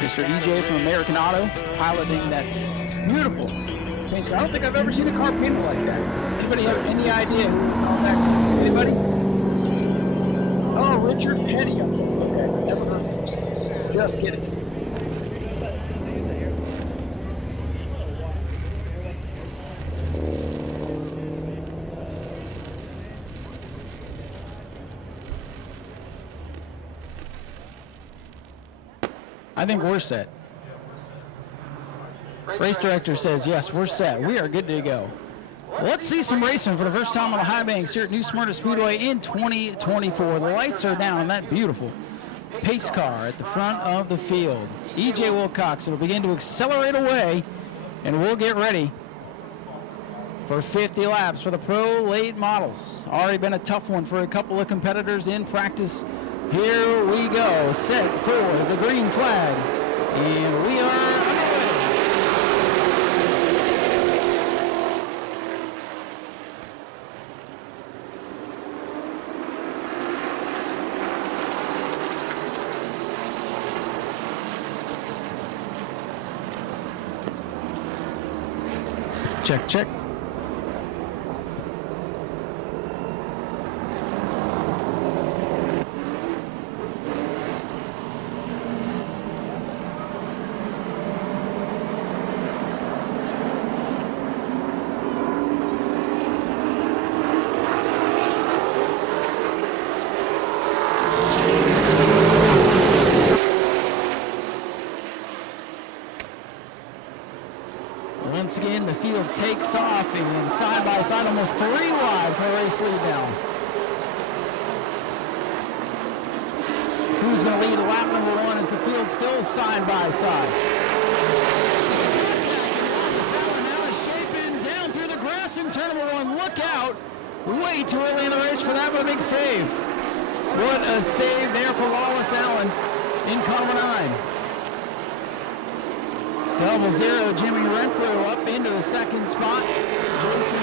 Mr. EJ from American Auto, piloting that beautiful paint scheme. I don't think I've ever seen a car painted like that. Does anybody have any idea who owned that? Anybody? Oh, Richard Petty up there. Okay, never heard of him. Just kidding. I think we're set. Race director says, yes, we're set. We are good to go. Let's see some racing for the first time on the high banks here at New Smyrna Speedway in 2024. The lights are down on that beautiful pace car at the front of the field. EJ Wilcox will begin to accelerate away, and we'll get ready for 50 laps for the pro late models. Already been a tough one for a couple of competitors in practice. Here we go, set for the green flag, and we are underway. Check, check. Once again, the field takes off and side by side, almost 3 wide for a race lead down. Who's going to lead lap number 1 as the field still side by side? Now is shaping down through the grass in turn number 1. Look out. Way too early in the race for that, but a big save. What a save there for Wallace Allen in car number 9. 0-0, Jimmy Renfrew up into the second spot. Jason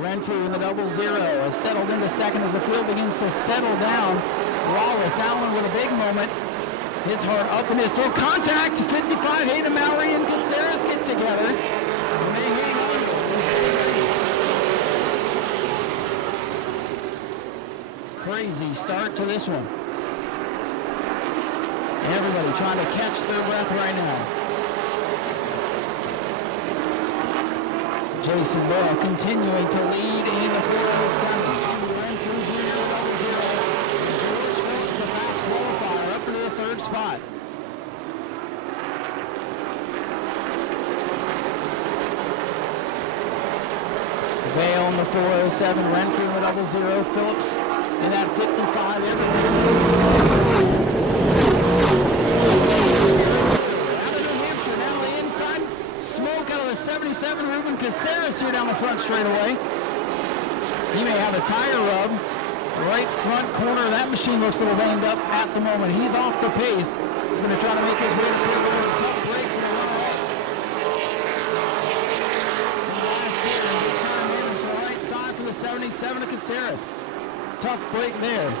Renfrew in the 0-0 has settled into second as the field begins to settle down. Wallace Allen with a big moment. His heart up in his throat. Contact. 55, Hayden Mowry and Caceres get together. And they hang on. Crazy start to this one. Everybody trying to catch their breath right now. Jason Bell continuing to lead in the 407. Renfrew Jr. 0-0. George Phillips, the fast qualifier, up into the 3rd spot. Vale in the 407, Renfrew in the 0-0, Phillips in that 55. Everybody knows out of New Hampshire, down the inside. Smoke out of the 77, Ruben Caceres here down the front straightaway. He may have a tire rub. Right front corner of that machine looks a little banged up at the moment. He's off the pace. He's going to try to make his way to the tough break for the right side for the 77 to Caceres. Tough break there.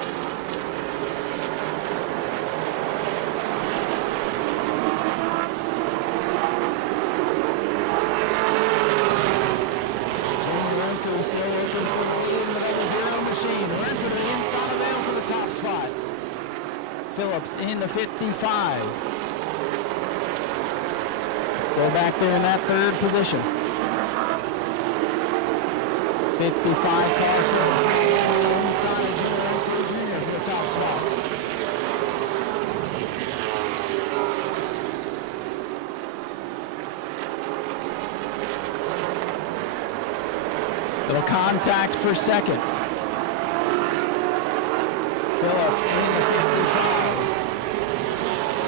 Jamie Renfrew still open for the lead in the 0 machine. Renfrew to the inside of Vale for the top spot. Phillips in the 55. Still back there in that 3rd position. 55 car Phillips inside of Jimmy Renfrew Jr. for the top spot. Little contact for second. Phillips in the 55.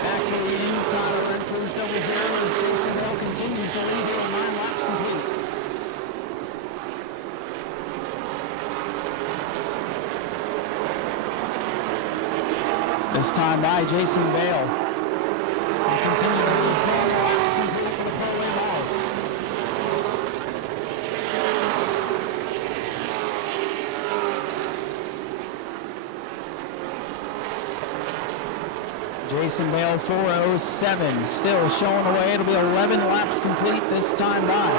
Back to the inside of Renfrew's 0-0 as Jason Bell continues to lead here on 9 laps complete. This time by Jason Bale. Will continue to lead 10 laps complete for the Pro A Balls. Jason Bale 4:07, still showing away. It'll be 11 laps complete this time by.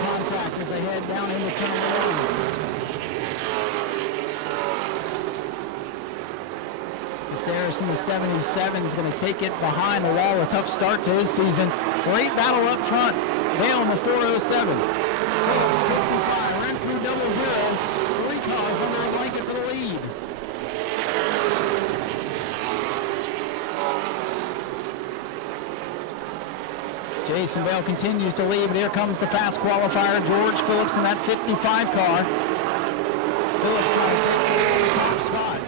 Contact as they head down into turn 1. Harrison, the 77, is going to take it behind the wall. A tough start to his season. Great battle up front. Vale in the 4:07. Phillips 55, ran through 00. 3 cars under a blanket for the lead. Jason Bale continues to lead, but here comes the fast qualifier, George Phillips in that 55 car. Phillips trying to take the top spot.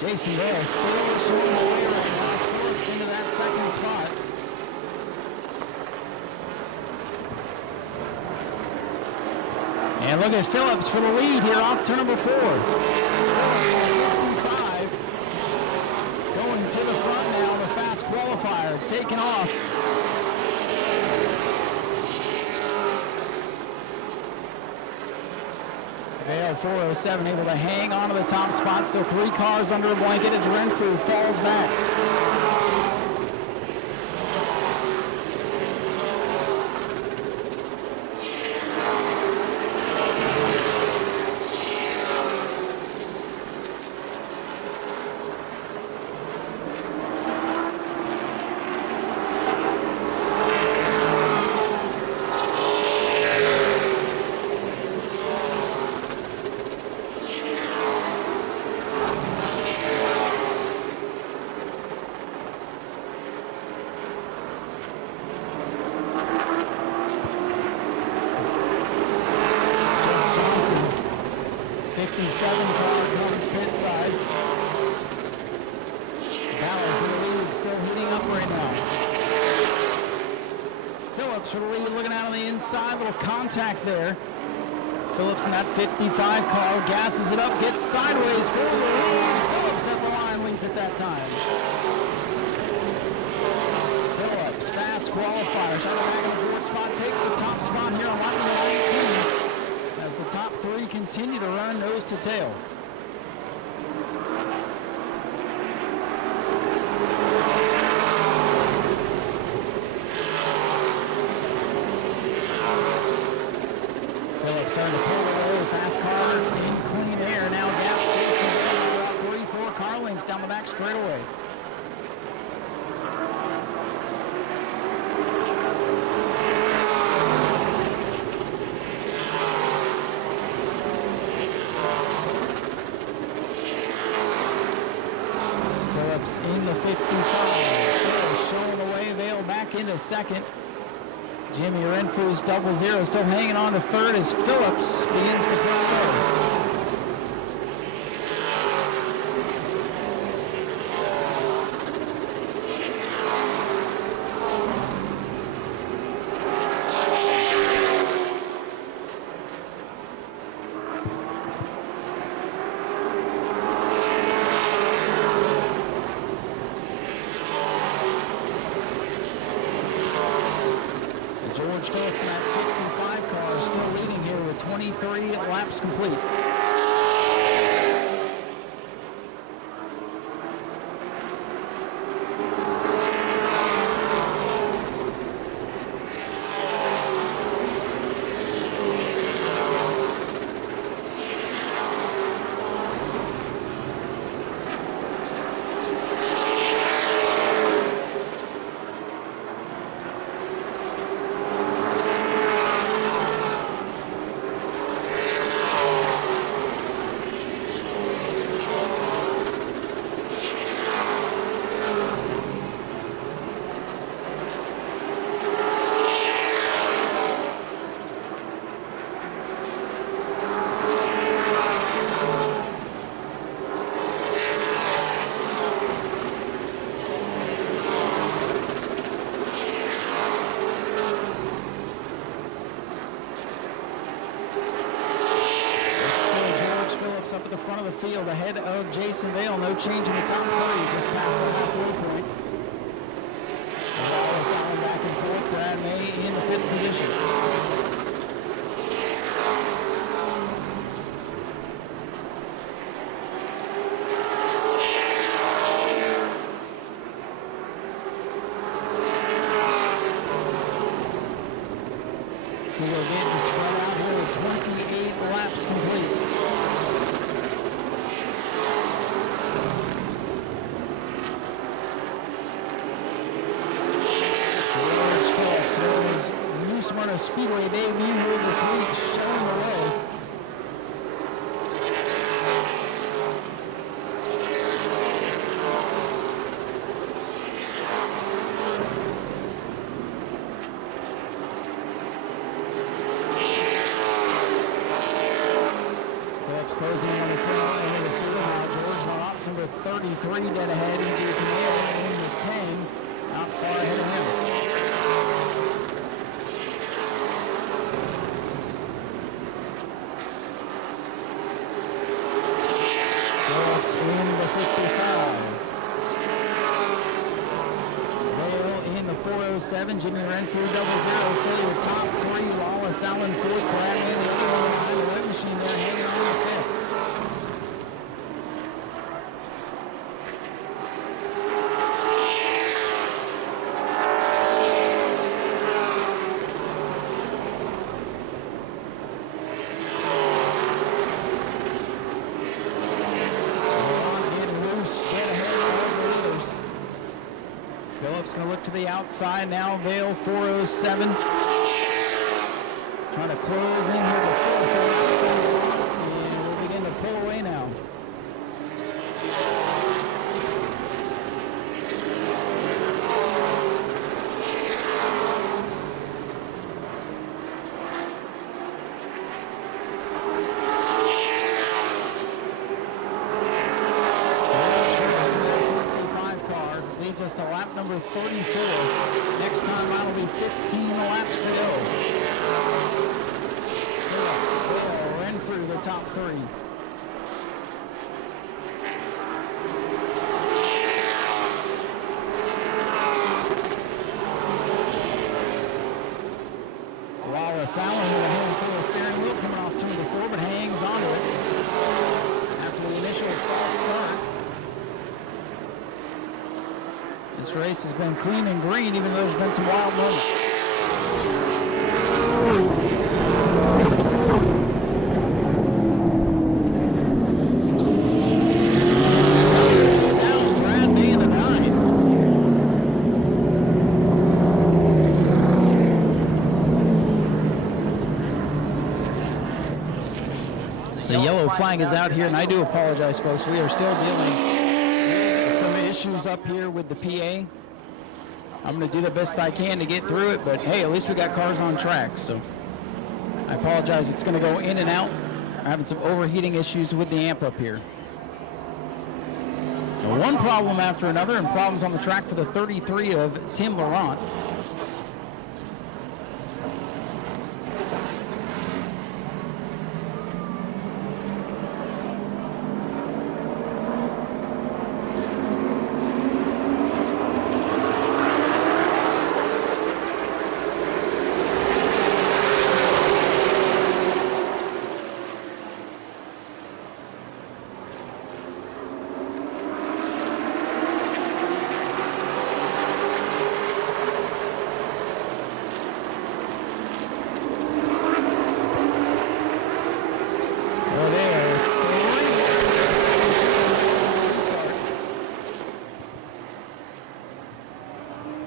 Jason Bale still showing the way right now. Phillips into that second spot. And look at Phillips for the lead here off turn number 4. 5 going to the front now, the fast qualifier taking off. Vale 4:07 able to hang on to the top spot. Still 3 cars under a blanket as Renfrew falls back. Contact there. Phillips in that 55 car gasses it up, gets sideways for the lead. Phillips at the line leads at that time. Phillips, fast qualifier, shot back in the 4th spot, takes the top spot here on lap number 19 as the top 3 continue to run nose to tail. Starting to pull away, fast car in clean air. Now gaps about 3-4 car lengths down the back straightaway. Phillips in the 55. Showing the way, Vale back into second. Jimmy Renfrew's 00 still hanging on to third as Phillips begins to pull away. Phillips in that 55 car is still leading here with 23 laps complete. front of the field ahead of Jason Vale. No change in the top 30, just past the halfway point. Wallace Allen back and forth. Brad May in the 5th position. We will get the spread out here with 28 laps complete. Smyrna Speedway debut here this week, showing the way. Phillips closing on the tail end of the field. George Lawrence, number 33, dead ahead. Andrew Canale in the 10, not far ahead of him. In the 55. Vale in the 407. Jimmy Renfrew 00. Still your top 3. Wallace Allen 4th. Brad in the other line. The whip machine there hanging on the 5th. Phillips going to look to the outside now. Vale 407. Trying to close in here to Phillips. And we'll begin to pull away now. Us to lap number 34. Next time out will be 15 laps to go. Renfrew, the top 3. Wallace Allen with a handful of steering wheel coming off 2 of the 4, but hangs on to it after the initial false start. This race has been clean and green, even though there's been some wild moments. Brad May in the 9. So the yellow flag is out here, and I do apologize, folks. We are still dealing issues up here with the PA. I'm going to do the best I can to get through it, but hey, at least we got cars on track, so I apologize. It's going to go in and out. We're having some overheating issues with the amp up here. So one problem after another, and problems on the track for the 33 of Tim Laurent.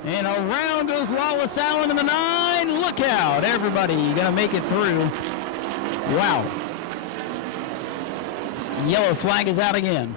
And around goes Wallace Allen in the 9. Look out, everybody gonna make it through. Wow. Yellow flag is out again.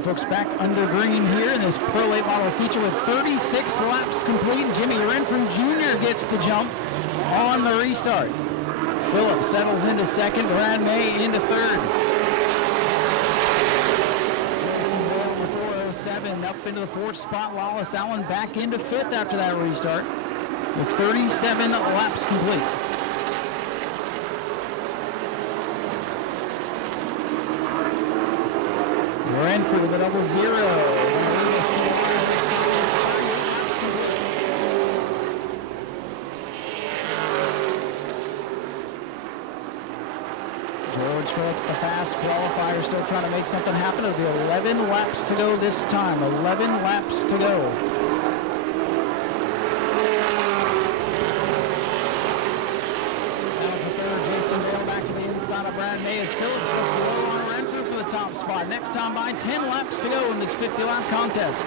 right, folks, back under green here in this Pro Late Model feature with 36 laps complete. Jimmy Renfrew Jr. gets the jump on the restart. Phillips settles into second, Brad May into third. Jason Bell on the 407 up into the fourth spot. Wallace Allen back into fifth after that restart with 37 laps complete. Renfrew the 00. George Phillips, the fast qualifier, still trying to make something happen. It'll be 11 laps to go this time. 11 laps to go. Now for third, Jason Bale back to the inside of Brad May as Phillips gets low on Renfrew for the top spot. Next time by, 10 laps to go in this 50-lap contest.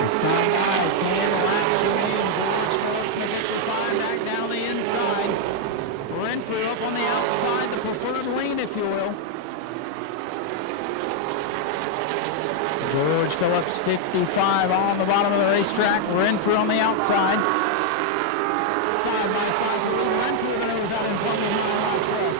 This time by, 10 laps remaining. George Phillips in the 55 back down the inside. Renfrew up on the outside, the preferred lane, if you will. George Phillips, 55 on the bottom of the racetrack. Renfrew on the outside. Side by side for Will Renfrew, the nose out in front of him on the left.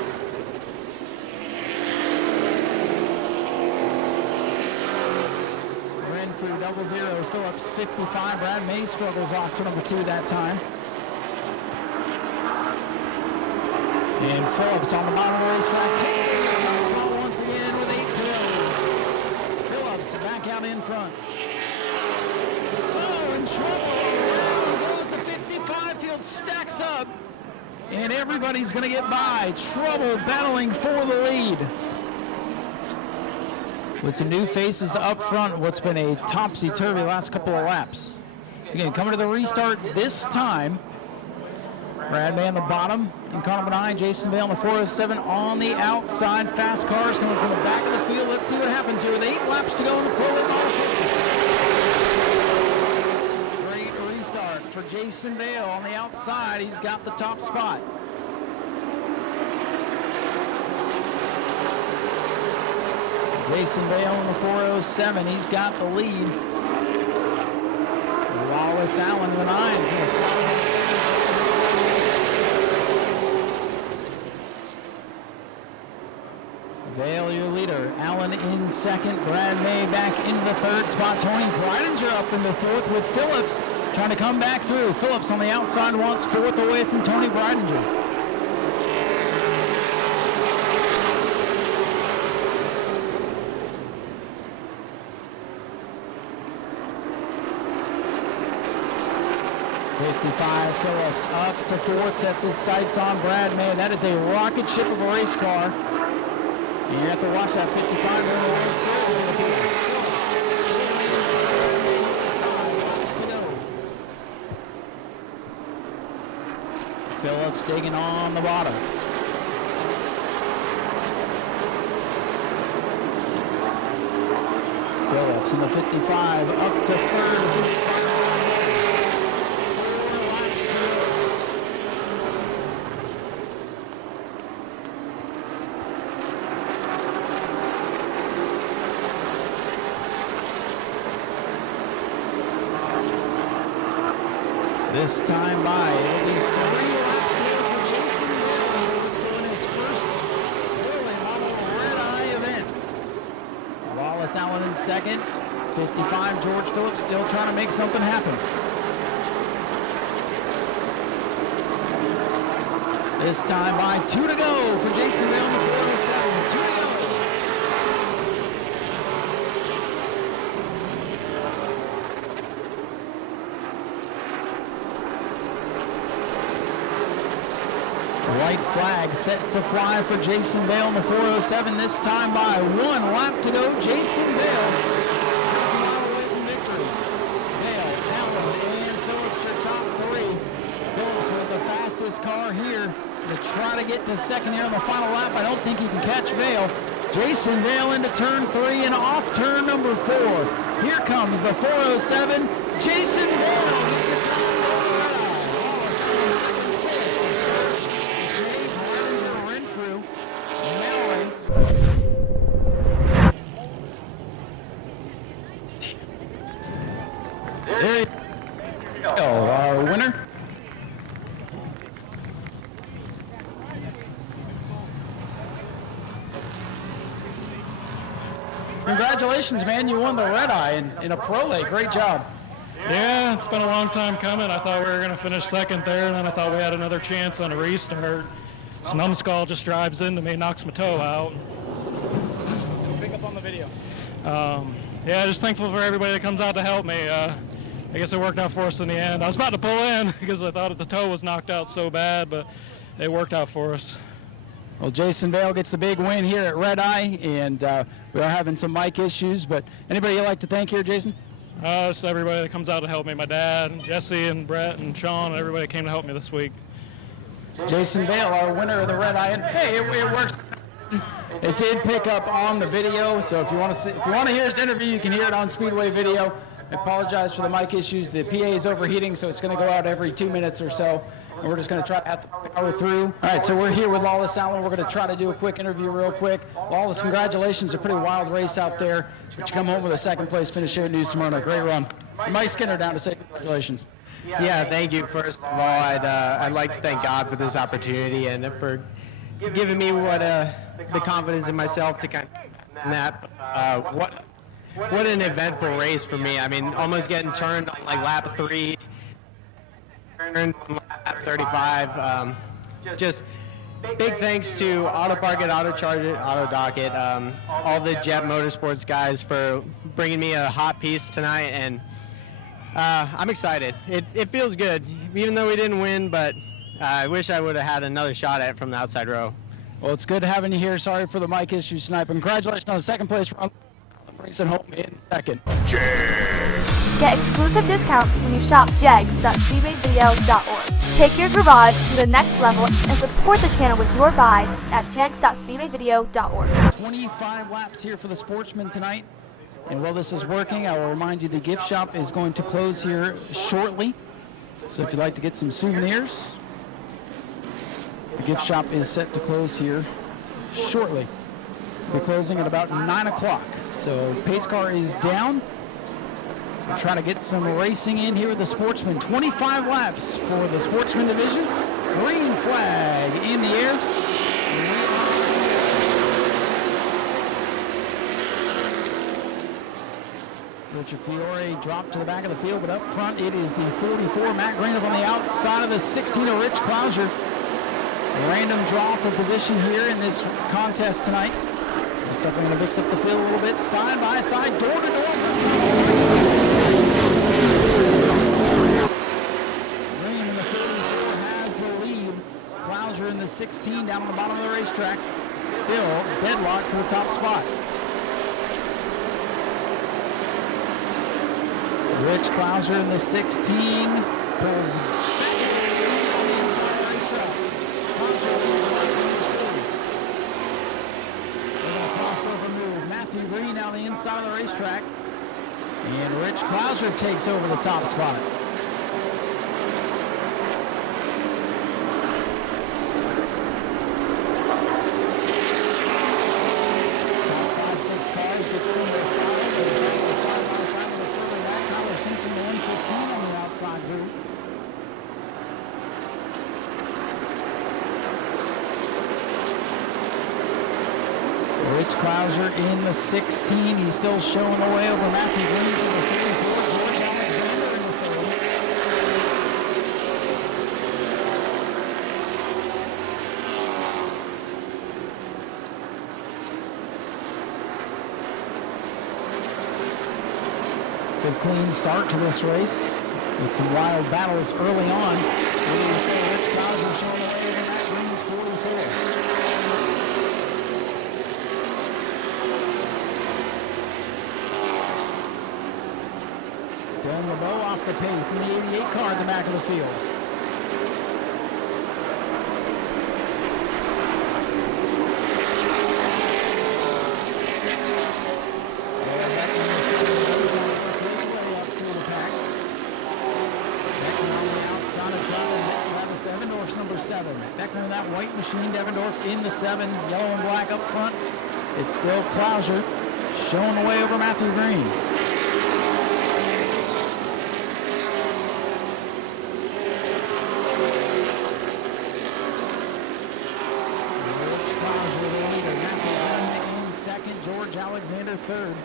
Renfrew 00, Phillips 55. Brad May struggles off to number 2 that time. And Phillips on the bottom of the racetrack takes it to the top spot once again with 8 to go. Phillips back out in front. Oh, in trouble. Around goes the 55 field, stacks up. And everybody's going to get by. Trouble battling for the lead. With some new faces up front, what's been a topsy-turvy last couple of laps. Again, coming to the restart this time. Brad May on the bottom in car number 9. Jason Bale on the 407 on the outside. Fast cars coming from the back of the field. Let's see what happens here with 8 laps to go in the Pro Late Model 50. Great restart for Jason Bale on the outside. He's got the top spot. Jason Bale on the 407. He's got the lead. Wallace Allen, the 9, is going to slide. Vale, your leader. Allen in second. Brad May back into the third spot. Tony Breidinger up in the fourth with Phillips trying to come back through. Phillips on the outside wants fourth away from Tony Breidinger. Phillips up to fourth, sets his sights on Brad May. That is a rocket ship of a race car. And you have to watch that 55 World Series. Phillips digging on the bottom. Phillips in the 55 up to third. This time by, it'll be 3 laps for Jason Bale as he looks to win his first Pro Late Model Red Eye event. Wallace Allen in second, 55 George Phillips still trying to make something happen. This time by, 2 to go for Jason Bale in the 407. 2 to go. White flag set to fly for Jason Bale in the 407. This time by, 1 lap to go. Jason Bale away from victory. Bale, Allen, and Phillips are top 3. Phillips with the fastest car here to try to get to second here on the final lap. I don't think he can catch Bale. Jason Bale into turn 3 and off turn number 4. Here comes the 407. Jason Bale gets a time. congratulations, man. You won the Red Eye in a pro late. Great job. Yeah, it's been a long time coming. I thought we were going to finish second there, and then I thought we had another chance on a restart. This numbskull just drives into me, knocks my toe out. Pick up on the video. Yeah, just thankful for everybody that comes out to help me. I guess it worked out for us in the end. I was about to pull in because I thought the toe was knocked out so bad, but it worked out for us. Well, Jason Bale gets the big win here at Red Eye, and we are having some mic issues, but anybody you'd like to thank here, Jason? Just everybody that comes out to help me, my dad, and Jesse, and Brett, and Sean, and everybody that came to help me this week. Jason Bale, our winner of the Red Eye, and hey, it works. It did pick up on the video, so if you want to hear his interview, you can hear it on Speedway Video. I apologize for the mic issues. The PA is overheating, so it's going to go out every 2 minutes or so, and we're just going to try to have to power through. All right, so we're here with Lawless Allen. We're going to try to do a quick interview real quick. Lawless, congratulations. A pretty wild race out there, but you come home with a second place finish here at New Smyrna. Great run. Mike Skinner down to say congratulations. Yeah, thank you. First of all, I'd like to thank God for this opportunity and for giving me the confidence in myself to kind of that. What an eventful race for me. I mean, almost getting turned on like lap 3, turned on lap 35. Just big thanks to Auto Park at Auto Charge It, Auto Docket, all the Jet Motorsports guys for bringing me a hot piece tonight, and I'm excited. It feels good, even though we didn't win, but I wish I would have had another shot at it from the outside row. Well, it's good having you here. Sorry for the mic issues tonight, but congratulations on the second place run. Racing home in second. Get exclusive discounts when you shop jegs.speedwayvideo.org. Take your garage to the next level and support the channel with your buys at jegs.speedwayvideo.org. 25 laps here for the Sportsman tonight. And while this is working, I will remind you the gift shop is going to close here shortly. So if you'd like to get some souvenirs, the gift shop is set to close here shortly. We're closing at about 9 o'clock. So pace car is down. We're trying to get some racing in here with the Sportsman. 25 laps for the Sportsman division. Green flag in the air. Richard Fiore dropped to the back of the field, but up front it is the 44, Matt Green up on the outside of the 16 of Rich Clouser. A random draw for position here in this contest tonight. It's definitely going to mix up the field a little bit. Side by side, door to door. Green in the 34 has the lead. Clouser in the 16 down on the bottom of the racetrack. Still deadlocked for the top spot. Rich Clouser in the 16 pulls. Green down the inside of the racetrack, and Rich Clouser takes over the top spot. 5-6 cars get single file. Tyler Simpson, the 115 on the outside group. Rich Clouser in the 16. He's still showing the way over Matthew Green to the 34. George Alexander in the 30. Good clean start to this race with some wild battles early on. Rich Clouser showing the way over Matt Green's 44. Dylan LeBeau off the pace in the 88 car at the back of the field. Number 7. Beckner in that white machine. Devendorf in the 7. Yellow and black up front. It's still Clouser showing the way over Matthew Green. Clouser the leader. Matthew Green in second. George Alexander third.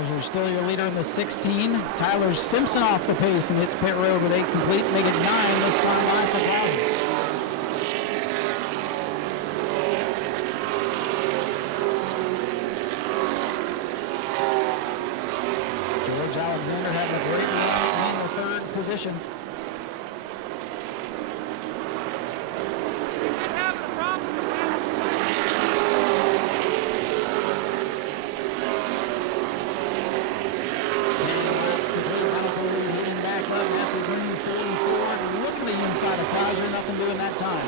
Klauser still your leader in the 16. Tyler Simpson off the pace and hits pit road with 8 complete, make it 9 this time by for Klauser. George Alexander having a great run in the 3rd position. Nothing doing that time.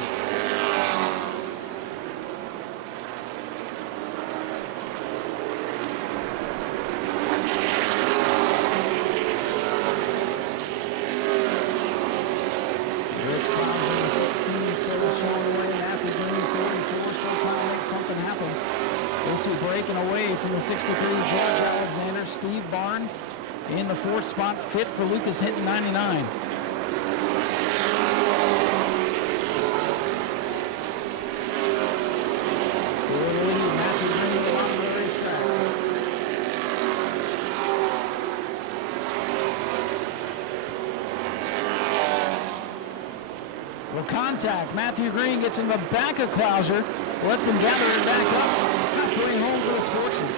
Rich Klauser in 16 still showing away. Matthew Green 44 still trying to make something happen. Those two breaking away from the 63. George Alexander, Steve Barnes in the 4th spot, fit for Lucas Hinton 99. Contact. Matthew Green gets in the back of Klauser, lets him gather it back up. Halfway home for the Sportsman.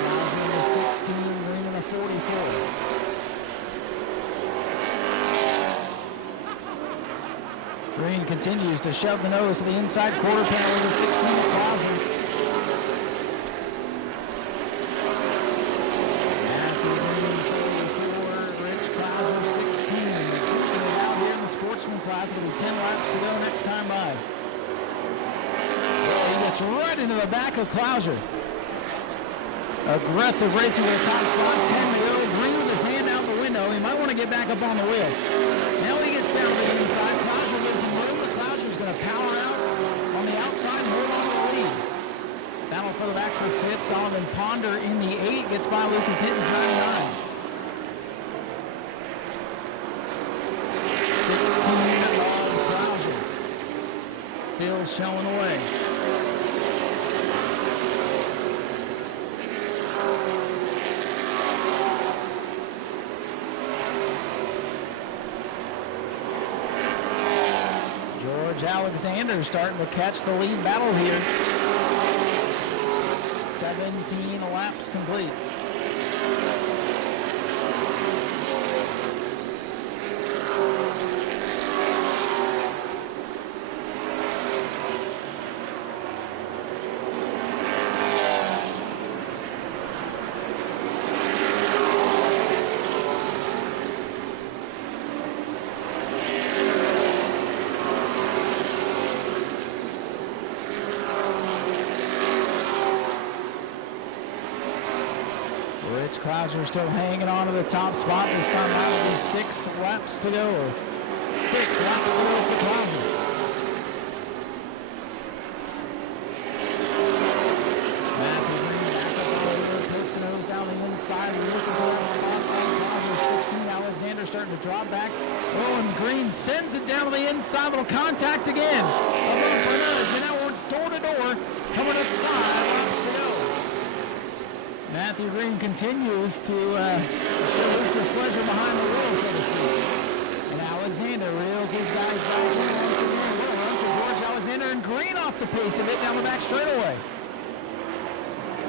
Klauser in the 16, Green in the 44. Green continues to shove the nose to the inside quarter panel with the 16 of Klauser. It'll be 10 laps to go next time by. He gets right into the back of Klauser. Aggressive racing with the top spot, 10 to go. Green with his hand out the window. He might want to get back up on the wheel. Now he gets down to the inside. Klauser gives him room, but Klauser's going to power out on the outside and hold on to the lead. Battle for the back for 5th. Donovan Ponder in the 8 gets by Lucas Hinton's 99. 16 of Klauser. Still showing away. George Alexander starting to catch the lead battle here. 17 laps complete. Klauser still hanging on to the top spot. This time out will be 6 laps to go. 6 laps to go for Klauser. Matthew Green back up on the wheel, pokes the nose down the inside, looking for that spot on Klauser. 16, Alexander starting to drop back. Oh, and Green sends it down to the inside, little contact again. Above for nudge, and now we're door to door, coming up 5 laps to go. Matthew Green continues to show his displeasure behind the wheel, so to speak. And Alexander reels his guys back in once again. Little run for George Alexander, and Green off the pace of it down the back straightaway.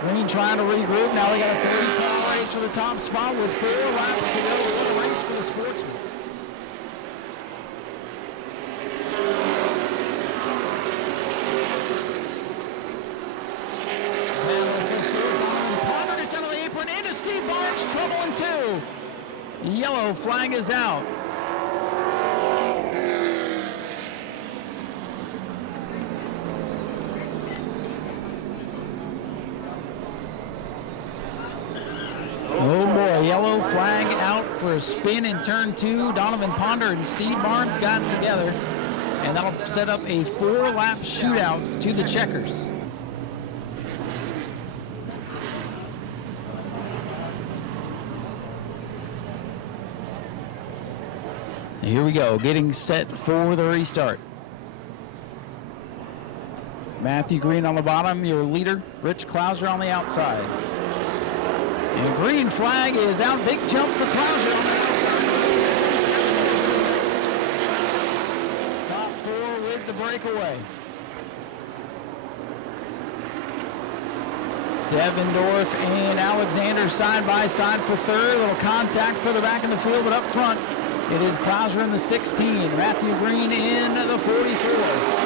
Green trying to regroup. Now we got a 30-car race for the top spot with 4 laps to go. What a race for the Sportsman. Steve Barnes trouble in 2. Yellow flag is out. Oh boy, yellow flag out for a spin in turn 2. Donovan Ponder and Steve Barnes got together, and that'll set up a 4-lap shootout to the checkers. Here we go, getting set for the restart. Matthew Green on the bottom, your leader. Rich Clouser on the outside. And green flag is out. Big jump for Clouser on the outside. Top 4 with the breakaway. Devendorf and Alexander side by side for third. A little contact further back in the field, but up front it is Clouser in the 16. Matthew Green in the 44.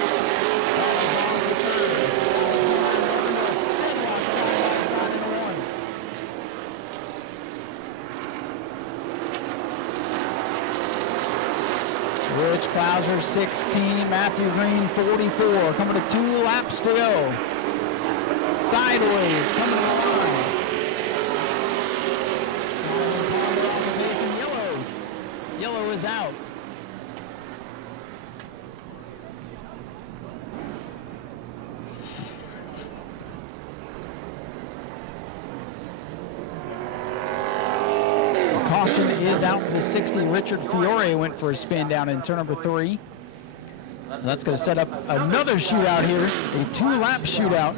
Rich Clouser 16, Matthew Green 44. Coming to 2 laps to go. Sideways, coming to the line. Yellow. Yellow is out. Caution is out for the 60. Richard Fiore went for a spin down in turn number 3. So that's going to set up another shootout here, a 2-lap shootout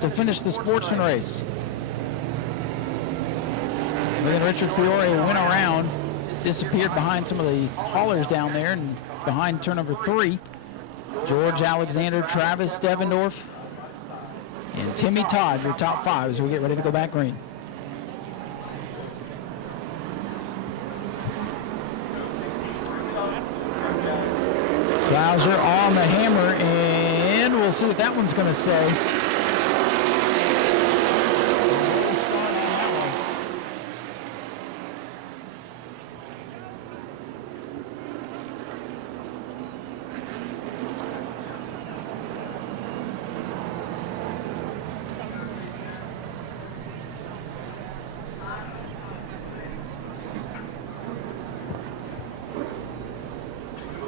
to finish the Sportsman race. And then Richard Fiore went around, disappeared behind some of the haulers down there, and behind turn number 3, George Alexander, Travis Devendorf, and Timmy Todd, your top 5 as we get ready to go back green. Clouser on the hammer, and we'll see if that one's going to stay.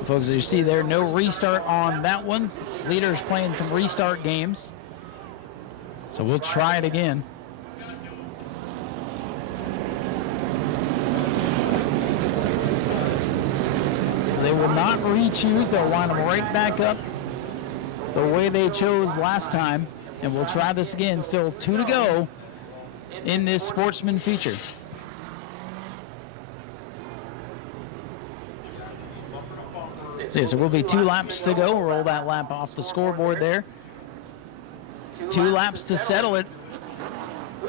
Folks, as you see there, no restart on that one. Leader's playing some restart games. So we'll try it again. So they will not re-choose. They'll line them right back up the way they chose last time. And we'll try this again. Still 2 to go in this Sportsman feature. So we'll be 2 laps to go. Roll that lap off the scoreboard there. 2 laps to settle it.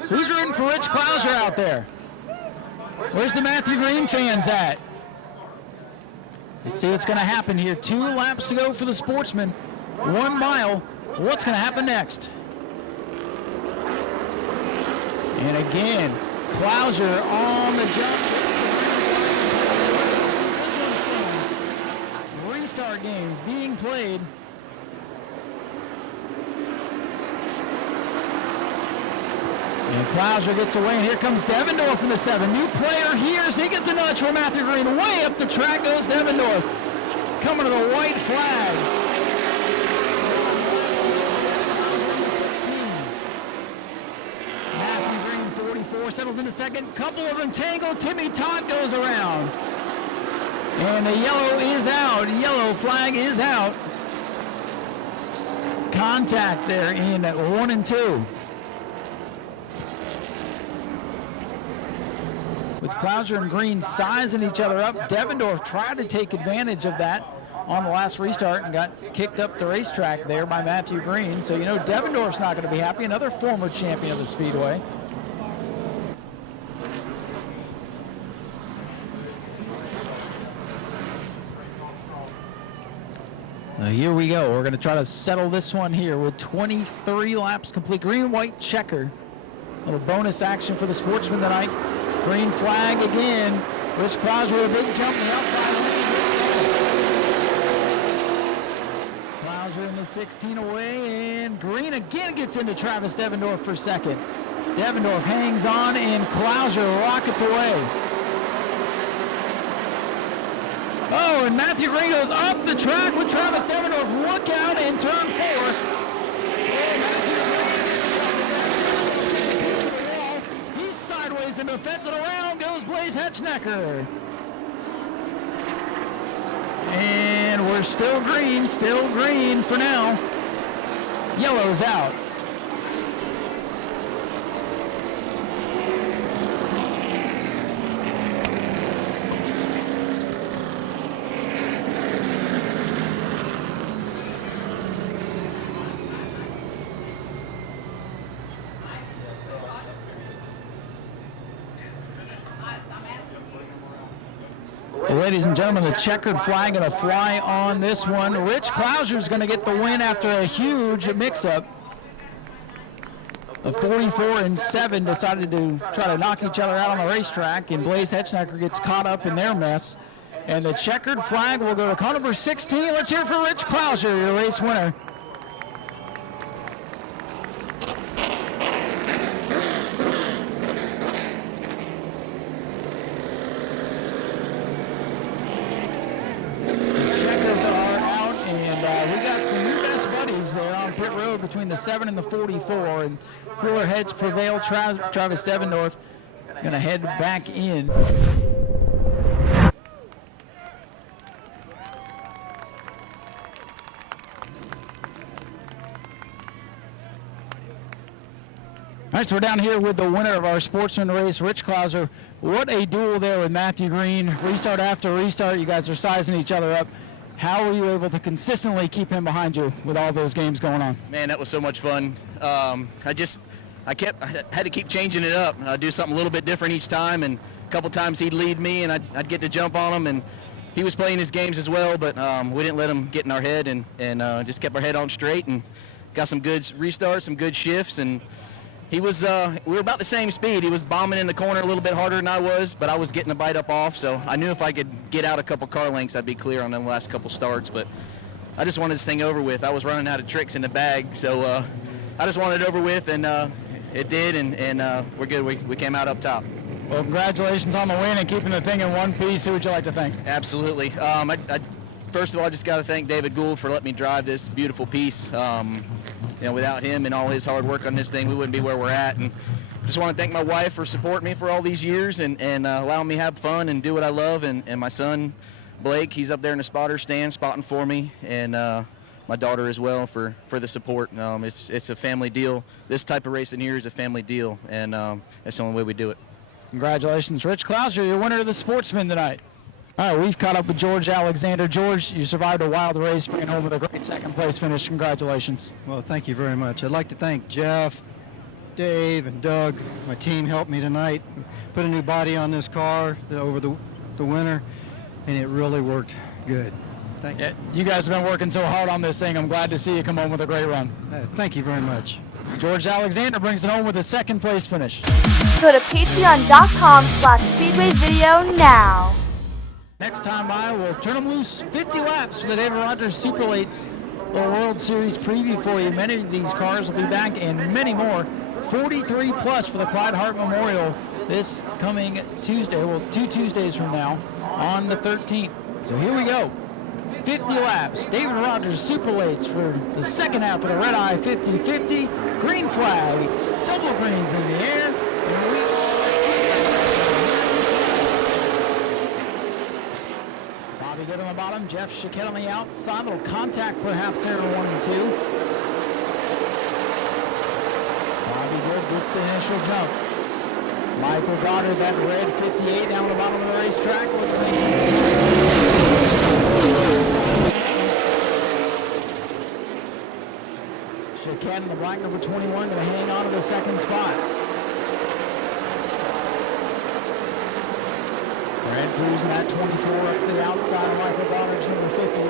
Who's rooting for Rich Clouser out there? Where's the Matthew Green fans at? Let's see what's going to happen here. 2 laps to go for the Sportsman. 1 mile. What's going to happen next? And again, Clouser on the jump. Restart games being played. And Clouser gets away, and here comes Devendorf in the 7. New player here as he gets a nudge from Matthew Green. Way up the track goes Devendorf. Coming to the white flag. Matthew Green 44 settles into second. Couple of them tangled. Timmy Todd goes around. And the yellow is out. Yellow flag is out. Contact there in 1 and 2. With Clouser and Green sizing each other up, Devendorf tried to take advantage of that on the last restart and got kicked up the racetrack there by Matthew Green. So, you know, Devendorf's not going to be happy. Another former champion of the Speedway. Here we go. We're going to try to settle this one here with 23 laps complete. Green-white checker. A little bonus action for the Sportsman tonight. Green flag again. Rich Clouser with a big jump on the outside. Clouser in the 16 away, and Green again gets into Travis Devendorf for second. Devendorf hangs on, and Clouser rockets away. Oh, and Matthew Green goes up the track with Travis Devendorf. Look out in turn 4. He's sideways into the fence, and around goes Blaze Hetchnecker. And we're still green for now. Yellow's out. Well, ladies and gentlemen, the checkered flag going to fly on this one. Rich Clouser's going to get the win after a huge mix-up. The 44 and 7 decided to try to knock each other out on the racetrack, and Blaze Hetchnecker gets caught up in their mess. And the checkered flag will go to car number 16. Let's hear it for Rich Clouser, your race winner. There on pit road between the 7 and the 44, and cooler heads prevail. Travis Devendorf going to head back in. All right, so we're down here with the winner of our Sportsman race, Rich Clouser. What a duel there with Matthew Green. Restart after restart, you guys are sizing each other up. How were you able to consistently keep him behind you with all those games going on? Man, that was so much fun. I had to keep changing it up, do something a little bit different each time, and a couple times he'd lead me and I'd get to jump on him, and he was playing his games as well, but we didn't let him get in our head and just kept our head on straight and got some good restarts, some good shifts, and he was, we were about the same speed. He was bombing in the corner a little bit harder than I was, but I was getting a bite up off, so I knew if I could get out a couple car lengths, I'd be clear on the last couple starts, but I just wanted this thing over with. I was running out of tricks in the bag, so I just wanted it over with, and it did, and we're good. We came out up top. Well, congratulations on the win and keeping the thing in one piece. Who would you like to thank? Absolutely. First of all, I just got to thank David Gould for letting me drive this beautiful piece. Without him and all his hard work on this thing, we wouldn't be where we're at. And just want to thank my wife for supporting me for all these years and allowing me to have fun and do what I love. And my son, Blake, he's up there in the spotter stand spotting for me. And my daughter as well for the support. It's a family deal. This type of racing here is a family deal, and that's the only way we do it. Congratulations, Rich Clouser, you're winner of the Sportsman tonight. All right, we've caught up with George Alexander. George, you survived a wild race, bringing home with a great second-place finish. Congratulations. Well, thank you very much. I'd like to thank Jeff, Dave, and Doug. My team helped me tonight. Put a new body on this car over the winter, and it really worked good. Thank you. Yeah, you guys have been working so hard on this thing. I'm glad to see you come home with a great run. Thank you very much. George Alexander brings it home with a second-place finish. Go to patreon.com/speedwayvideo now. Next time by, we'll turn them loose. 50 laps for the David Rogers Super Lates little World Series preview for you. Many of these cars will be back and many more. 43 plus for the Clyde Hart Memorial this coming Tuesday. Well, 2 Tuesdays from now on the 13th. So here we go. 50 laps. David Rogers Super Lates for the second half of the Red Eye 50-50. Green flag. Double greens in the air. And we good on the bottom, Jeff Chiquette on the outside, little contact perhaps there to 1 and 2. Bobby Good gets the initial jump. Michael Goddard, that red 58 down the bottom of the racetrack with the Chiquette in the black number 21 going to hang on to the second spot. Brad Cruz in that 24 up to the outside of Michael Goddard's number 58.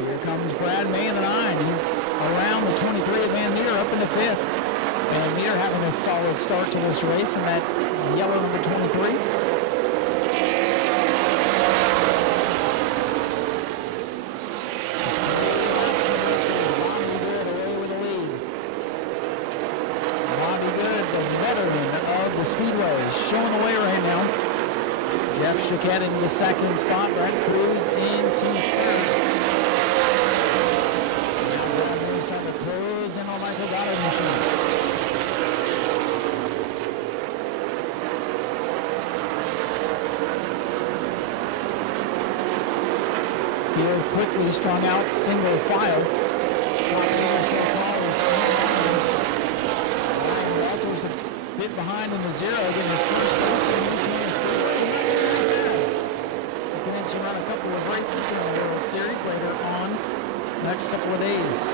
Here comes Brad May in the 9. He's around the 23 of Van Meter up in the 5th. Van Meter having a solid start to this race in that yellow number 23. Showing the way right now. Jeff Chiquette in the second spot. Brad Cruz into third. Now starting to close in on Michael Goddard machine. Field quickly strung out single file. Walters a bit behind in the zero, getting his first race in this one. He can actually run a couple of races in the World Series later on next couple of days.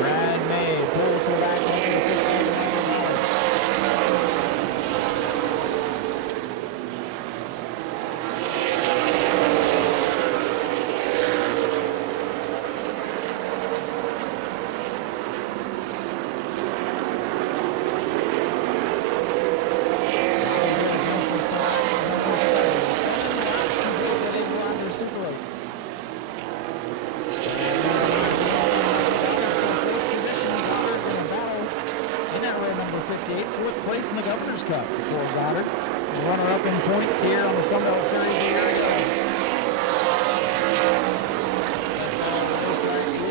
Brad May pulls to the back over the 15. Place in the Governor's Cup for Goddard. Runner-up in points here on the Sunbelt Series here.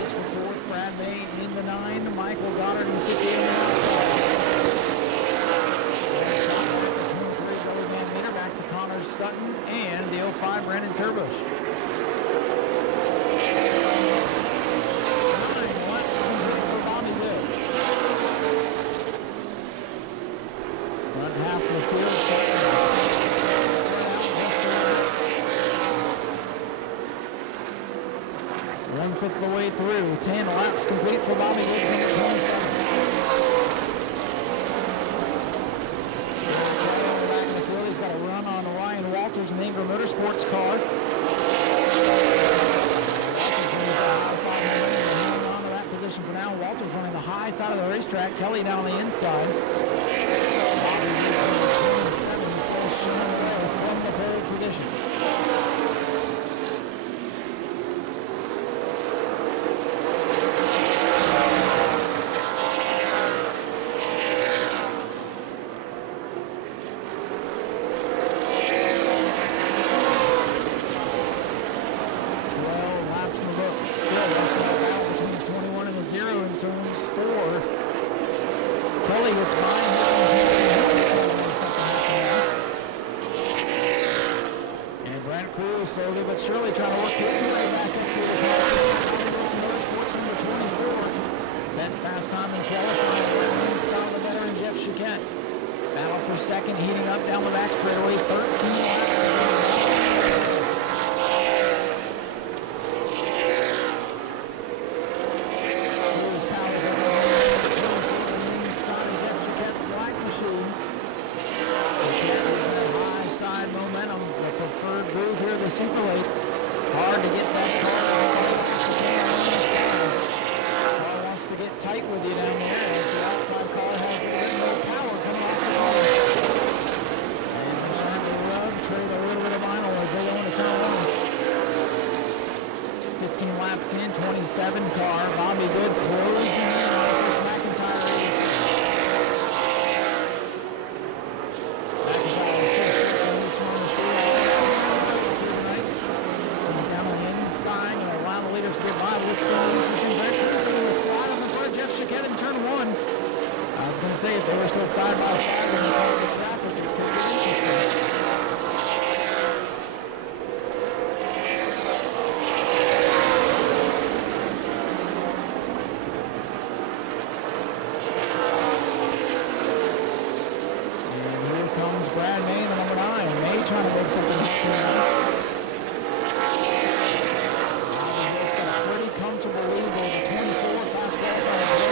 Is for fourth. Brad May in the 9. Michael Goddard in the 58. Back to Connor Sutton and the 05 Brandon Turbush. Half the field. 1/5 of the way through. 10 laps complete for Bobby Woods, number 27. Back in the field, he's got a run on Ryan Walters in the Ingram Motorsports car. On to that position for now. Walters running the high side of the racetrack. Kelly down on the inside. From the pole position. Laps in the books. Still between 21 and the 0 in turns 4. Kelly gets by. Slowly but surely trying to work his way back up to the car. Motorsports number 24. Set fast time in qualifying. Inside the veteran Jeff Chiquette. Battle for second, heating up down the back straightaway. 13 laps. Super lates. Hard to get that car. Car wants to get tight with you down there as the outside car has a little more power coming off the car. And they're trying to rub, trade a little bit of vinyl as they go into turn 1. 15 laps in, 27 car. Bobby Good closing in on the first McIntyre race. Say if they were still side by side in the traffic, it could be interesting. And here comes Brad May, the number 9. May trying to make something happen. He's got a pretty comfortable lead over the 24 fast qualifier.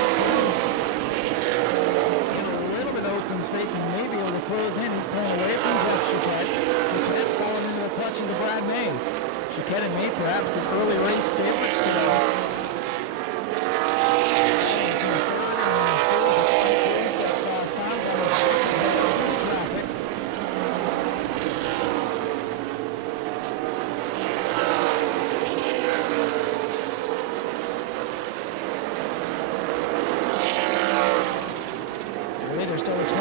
Space and maybe able to close in. He's pulling away from Jeff Chiquette. Chiquette falling into the clutches of Brad May. Chiquette and May perhaps the early race favorites today. They're still at 27.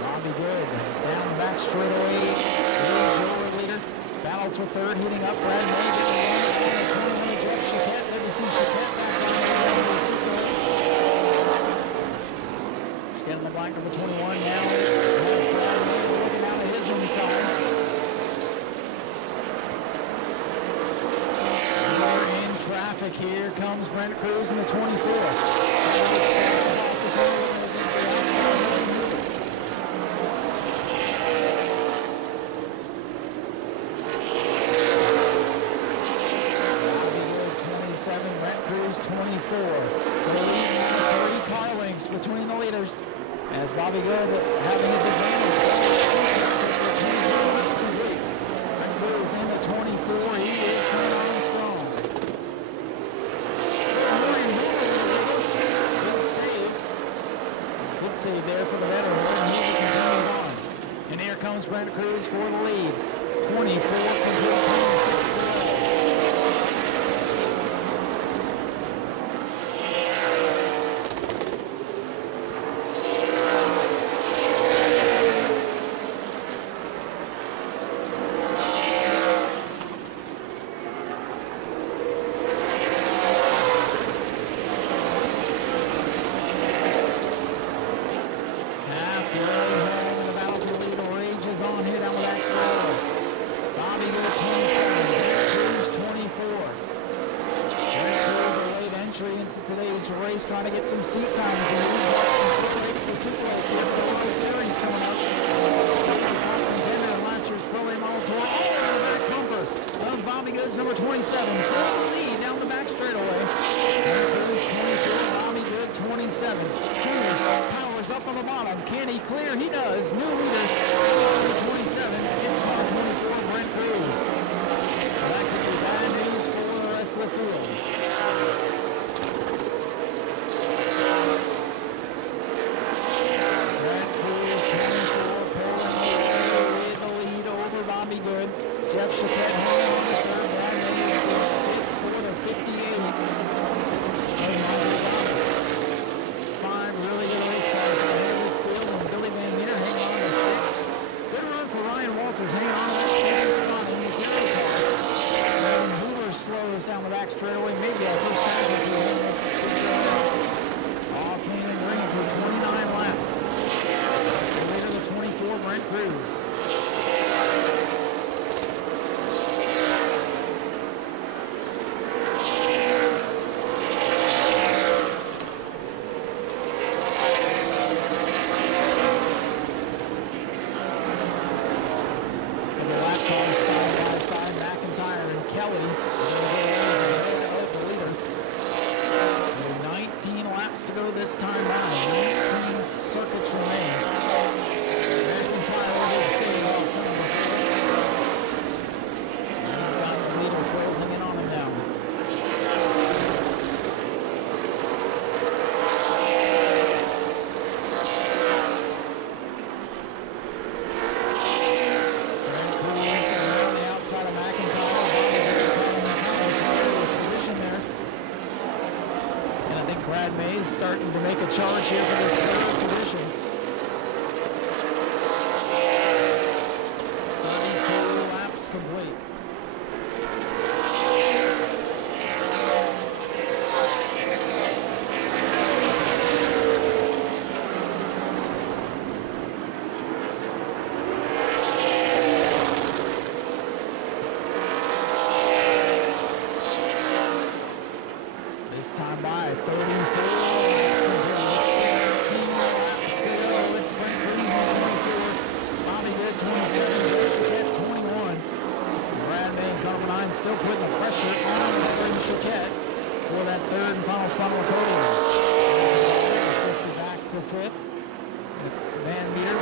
Bobby Good down the back straightaway. Leader. Battle for third, heating up. Brad May. Jeff Chiquette. They're see Chequered back on the super late. She's getting the black number 21 now. Looking out of his inside. We're in traffic. Here comes Brent Cruz in the 24. Brent Cruz 24. The lead now 3 car lengths between the leaders as Bobby Good having his advantage. Brent Cruz in the 24. He is coming on strong. Good save there for the veteran. He continues on. And here comes Brent Cruz for the lead. 24 complete 26. Trying to get some seat time. The Super Lights here for the local series coming up. Top contender in last year's Pro A Model Tour. Oh, that bumper of Bobby Goods, number 27. Full lead down the back straightaway. Cruz 24, Bobby Good 27. Cruz powers up on the bottom. Can he clear? He does. New leader, number 27. It's car 24, Brent Cruz. That could be bad news for the rest of the field. Bobby Good, Jeff Chequered hanging on the third. That is for the 58. Five really good race cars ahead of this field, and Billy Van Meter hanging on to 6. Good run for Ryan Walters hanging on to that second spot in the 0 car. And Hoover slows down the back straightaway, maybe our first time in this. All clean and green for 29 laps. Later the 24, Brent Cruz. This time around, 19 circuits remain. McIntyre will save it off. He's got the leader closing in on him now. Brent Cruz around the outside of McIntyre. Position there. And I think Brad May is starting to make a charge here for this third position. 32 laps complete. This time by 34. Still putting the pressure on Chequered for that third and final spot on the podium. Back to 5th. It's Van Meter.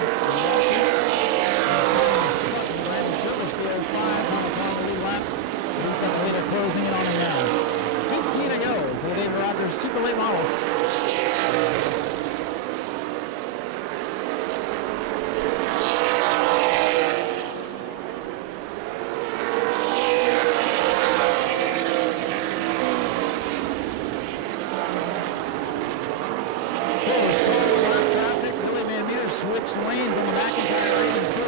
Brandon Turtlesfield 5 on the final lead lap. He's got the leader closing in on him now. 15 to go for the David Rogers Super Late Models. Lanes on the McIntyre 82.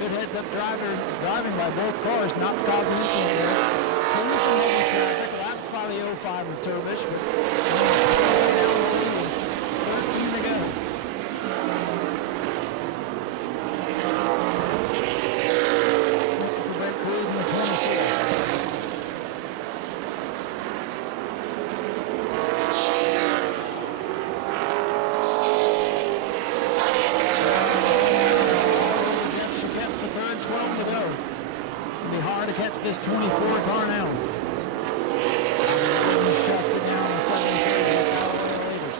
Good heads up driving by both cars, not causing issues there. Traffic, lap spot 20.05 of Turbish. 13 to go. For Brent Cruz in the 24. Catch this 24 car now. Shuts it down in 73. Gets out of the leaders.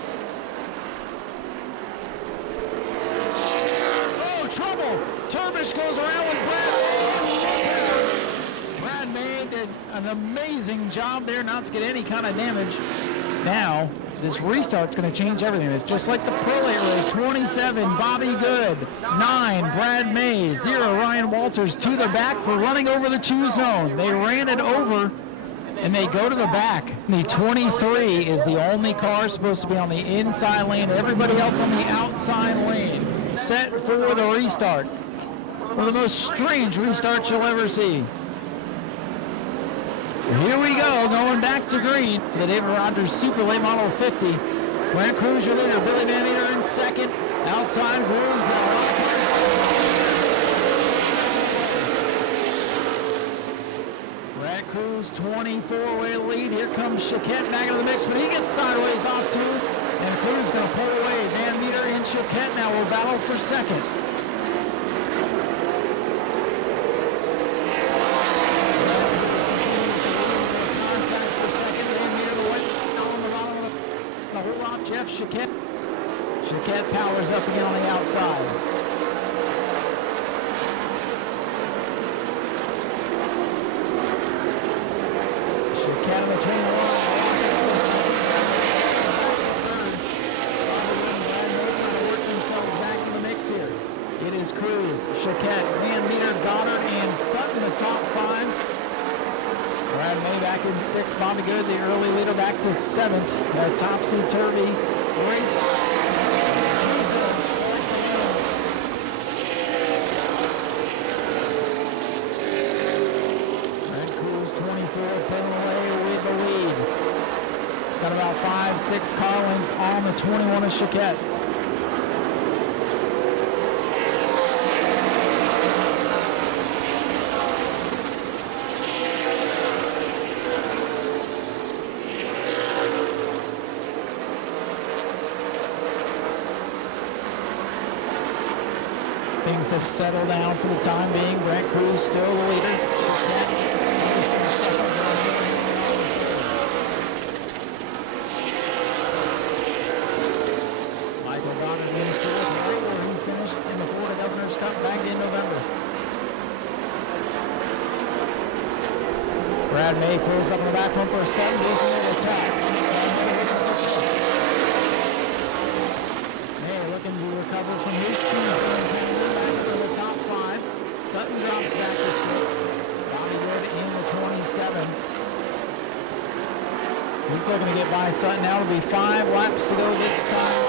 Oh, trouble! Turbish goes around with Brad. Brad made an amazing job there not to get any kind of damage. Now, this restart's going to change everything. It's just like the Pro-Late race. 27, Bobby Good. 9, Brad May. 0, Ryan Walters to the back for running over the chew zone. They ran it over, and they go to the back. The 23 is the only car supposed to be on the inside lane. Everybody else on the outside lane. Set for the restart. One of the most strange restarts you'll ever see. Here we go, going back to green for the David Rogers Super Late Model 50. Brent Cruz, your leader. Billy Van Meter in second. Outside Grooves. Got a lot of cars. Brent Cruz, 24-way lead. Here comes Chequered back into the mix, but he gets sideways off too. And Cruz going to pull away. Van Meter and Chequered now will battle for second. Jeff Chequered. Chequered powers up again on the outside. Chequered in the 21. Work themselves back in the mix here. It is Cruz, Chequered, Van Meter, Goddard, and Sutton, the top 5. Brad May back in 6th. Bobby Good, the early leader, back to 7th. That topsy-turvy race. Brad Cruz, 24, pulling away with the lead. Got about 5-6 car lengths on the 21 of Chequered. Things have settled down for the time being. Brent Cruz still the leader. Michael Goddard in fourth, right where he finished in the Florida Governor's Cup back in November. Brad May pulls up in the back bumper. Sutton goes into the attack. May looking to recover from his cheese. Sutton drops back to 6th. Bobby Good in the 27. He's looking to get by Sutton now. It'll be 5 laps to go this time.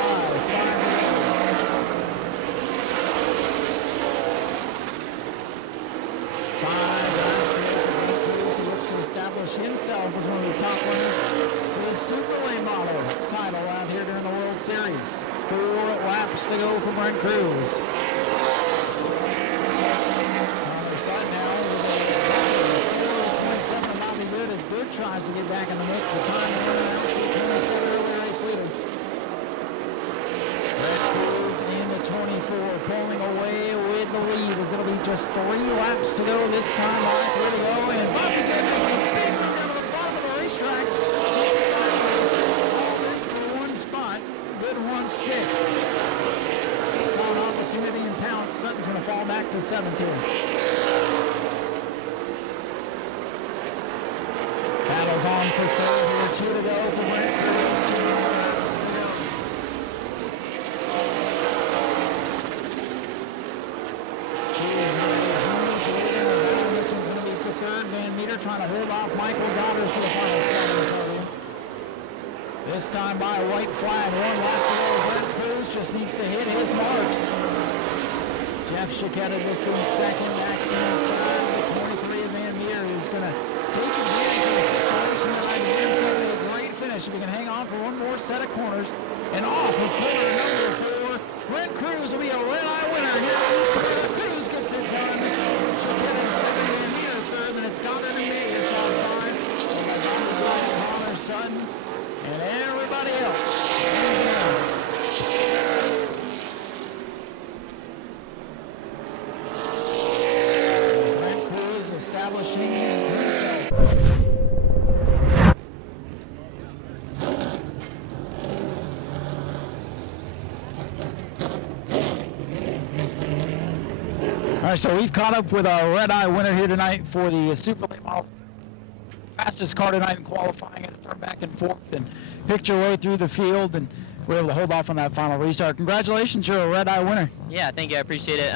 5 laps. He looks to establish himself as one of the top winners for the Super Late Model title out here during the World Series. 4 laps to go for Brent Cruz. Good tries to get back in the mix. The time to run out. 27 early race leader. Brent Cruz in the 24, pulling away with the lead as it'll be just 3 laps to go this time. All right, here we go. And Bobby Good makes a big run down to the bottom of the racetrack. This for 1 spot. Good 1-6. Saw an opportunity and pounce. Sutton's going to fall back to 7th here. Battles on for 3rd here, 2 to go for Brent Cruz. 2 laps to go. This one's going to be for 3rd. Van Meter trying to hold off Michael Goddard for the final spot of the total. This time by a white flag. 1 lap to go. Brent Cruz just needs to hit his marks. Jeff Chequered just doing 2nd. Back in 3rd. 23 of Van Meter who's going to take advantage of the situation tonight and get himself a great finish. If he can hang on for one more set of corners, and off of corner number 4, Brent Cruz will be a Red Eye winner here on the Smyrna. Cruz gets it done. Chequered Ink second, and Meter third, and it's Connor and May is top 5. Connor Sutton and everybody else. Brent Cruz establishing himself. All right, so we've caught up with our Red Eye winner here tonight for the Super Late Model. Fastest car tonight in qualifying, and turned back and forth and picked your way through the field, and were able to hold off on that final restart. Congratulations, you're a Red Eye winner. Yeah, thank you. I appreciate it.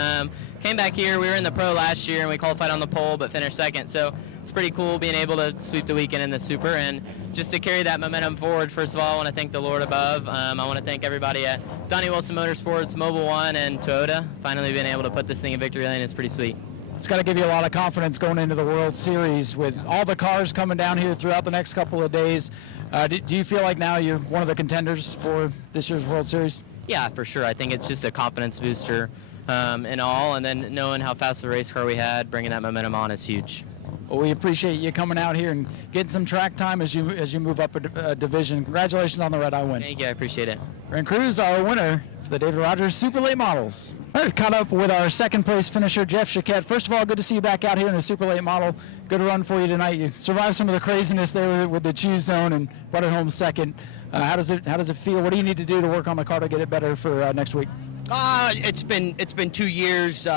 Came back here. We were in the Pro last year, and we qualified on the pole, but finished second. So it's pretty cool being able to sweep the weekend in the Super, and just to carry that momentum forward. First of all, I want to thank the Lord above. I want to thank everybody at Donnie Wilson Motorsports, Mobile One, and Toyota. Finally being able to put this thing in victory lane is pretty sweet. It's got to give you a lot of confidence going into the World Series with all the cars coming down here throughout the next couple of days. Do you feel like now you're one of the contenders for this year's World Series? Yeah, for sure. I think it's just a confidence booster in all, and then knowing how fast the race car we had, bringing that momentum on is huge. Well, we appreciate you coming out here and getting some track time as you move up a division. Congratulations on the Red Eye win. Thank you. I appreciate it. Brent Cruz, our winner for the David Rogers Super Late Models. All right, caught up with our second place finisher, Jeff Chequette. First of all, good to see you back out here in a Super Late Model. Good run for you tonight. You survived some of the craziness there with the choose zone and brought it home second. How does it feel? What do you need to do to work on the car to get it better for next week? It's been 2 years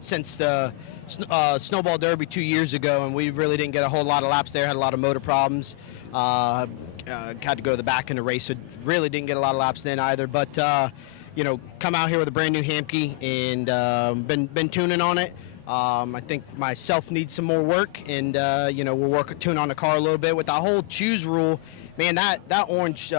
since the Snowball Derby 2 years ago, and we really didn't get a whole lot of laps there. Had a lot of motor problems. Had to go to the back in the race, so really didn't get a lot of laps then either. But come out here with a brand new Hamke and been tuning on it. I think myself needs some more work, and we'll tune on the car a little bit with that whole choose rule. Man, that orange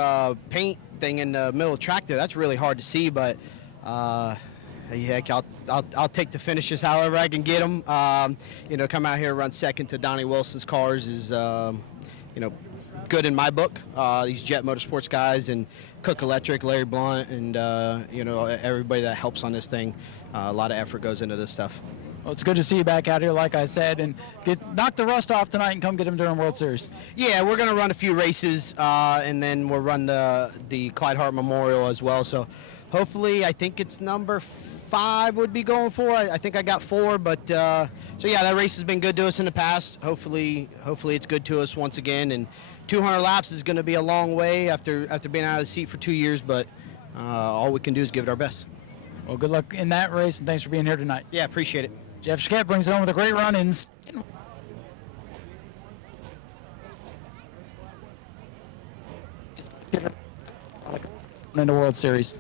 paint thing in the middle of the track there, that's really hard to see, but heck, I'll take the finishes however I can get them. Come out here and run second to Donnie Wilson's cars is, good in my book. These Jet Motorsports guys and Cook Electric, Larry Blunt, and everybody that helps on this thing. A lot of effort goes into this stuff. Well, it's good to see you back out here, like I said, and knock the rust off tonight and come get them during World Series. Yeah, we're going to run a few races, and then we'll run the Clyde Hart Memorial as well. So hopefully, I think it's number 5 would be going for. I think I got 4, but so yeah, that race has been good to us in the past. Hopefully it's good to us once again. And 200 laps is going to be a long way after being out of the seat for 2 years, but all we can do is give it our best. Well, good luck in that race, and thanks for being here tonight. Yeah, appreciate it. Jeff Chequette brings it home with a great run in the World Series.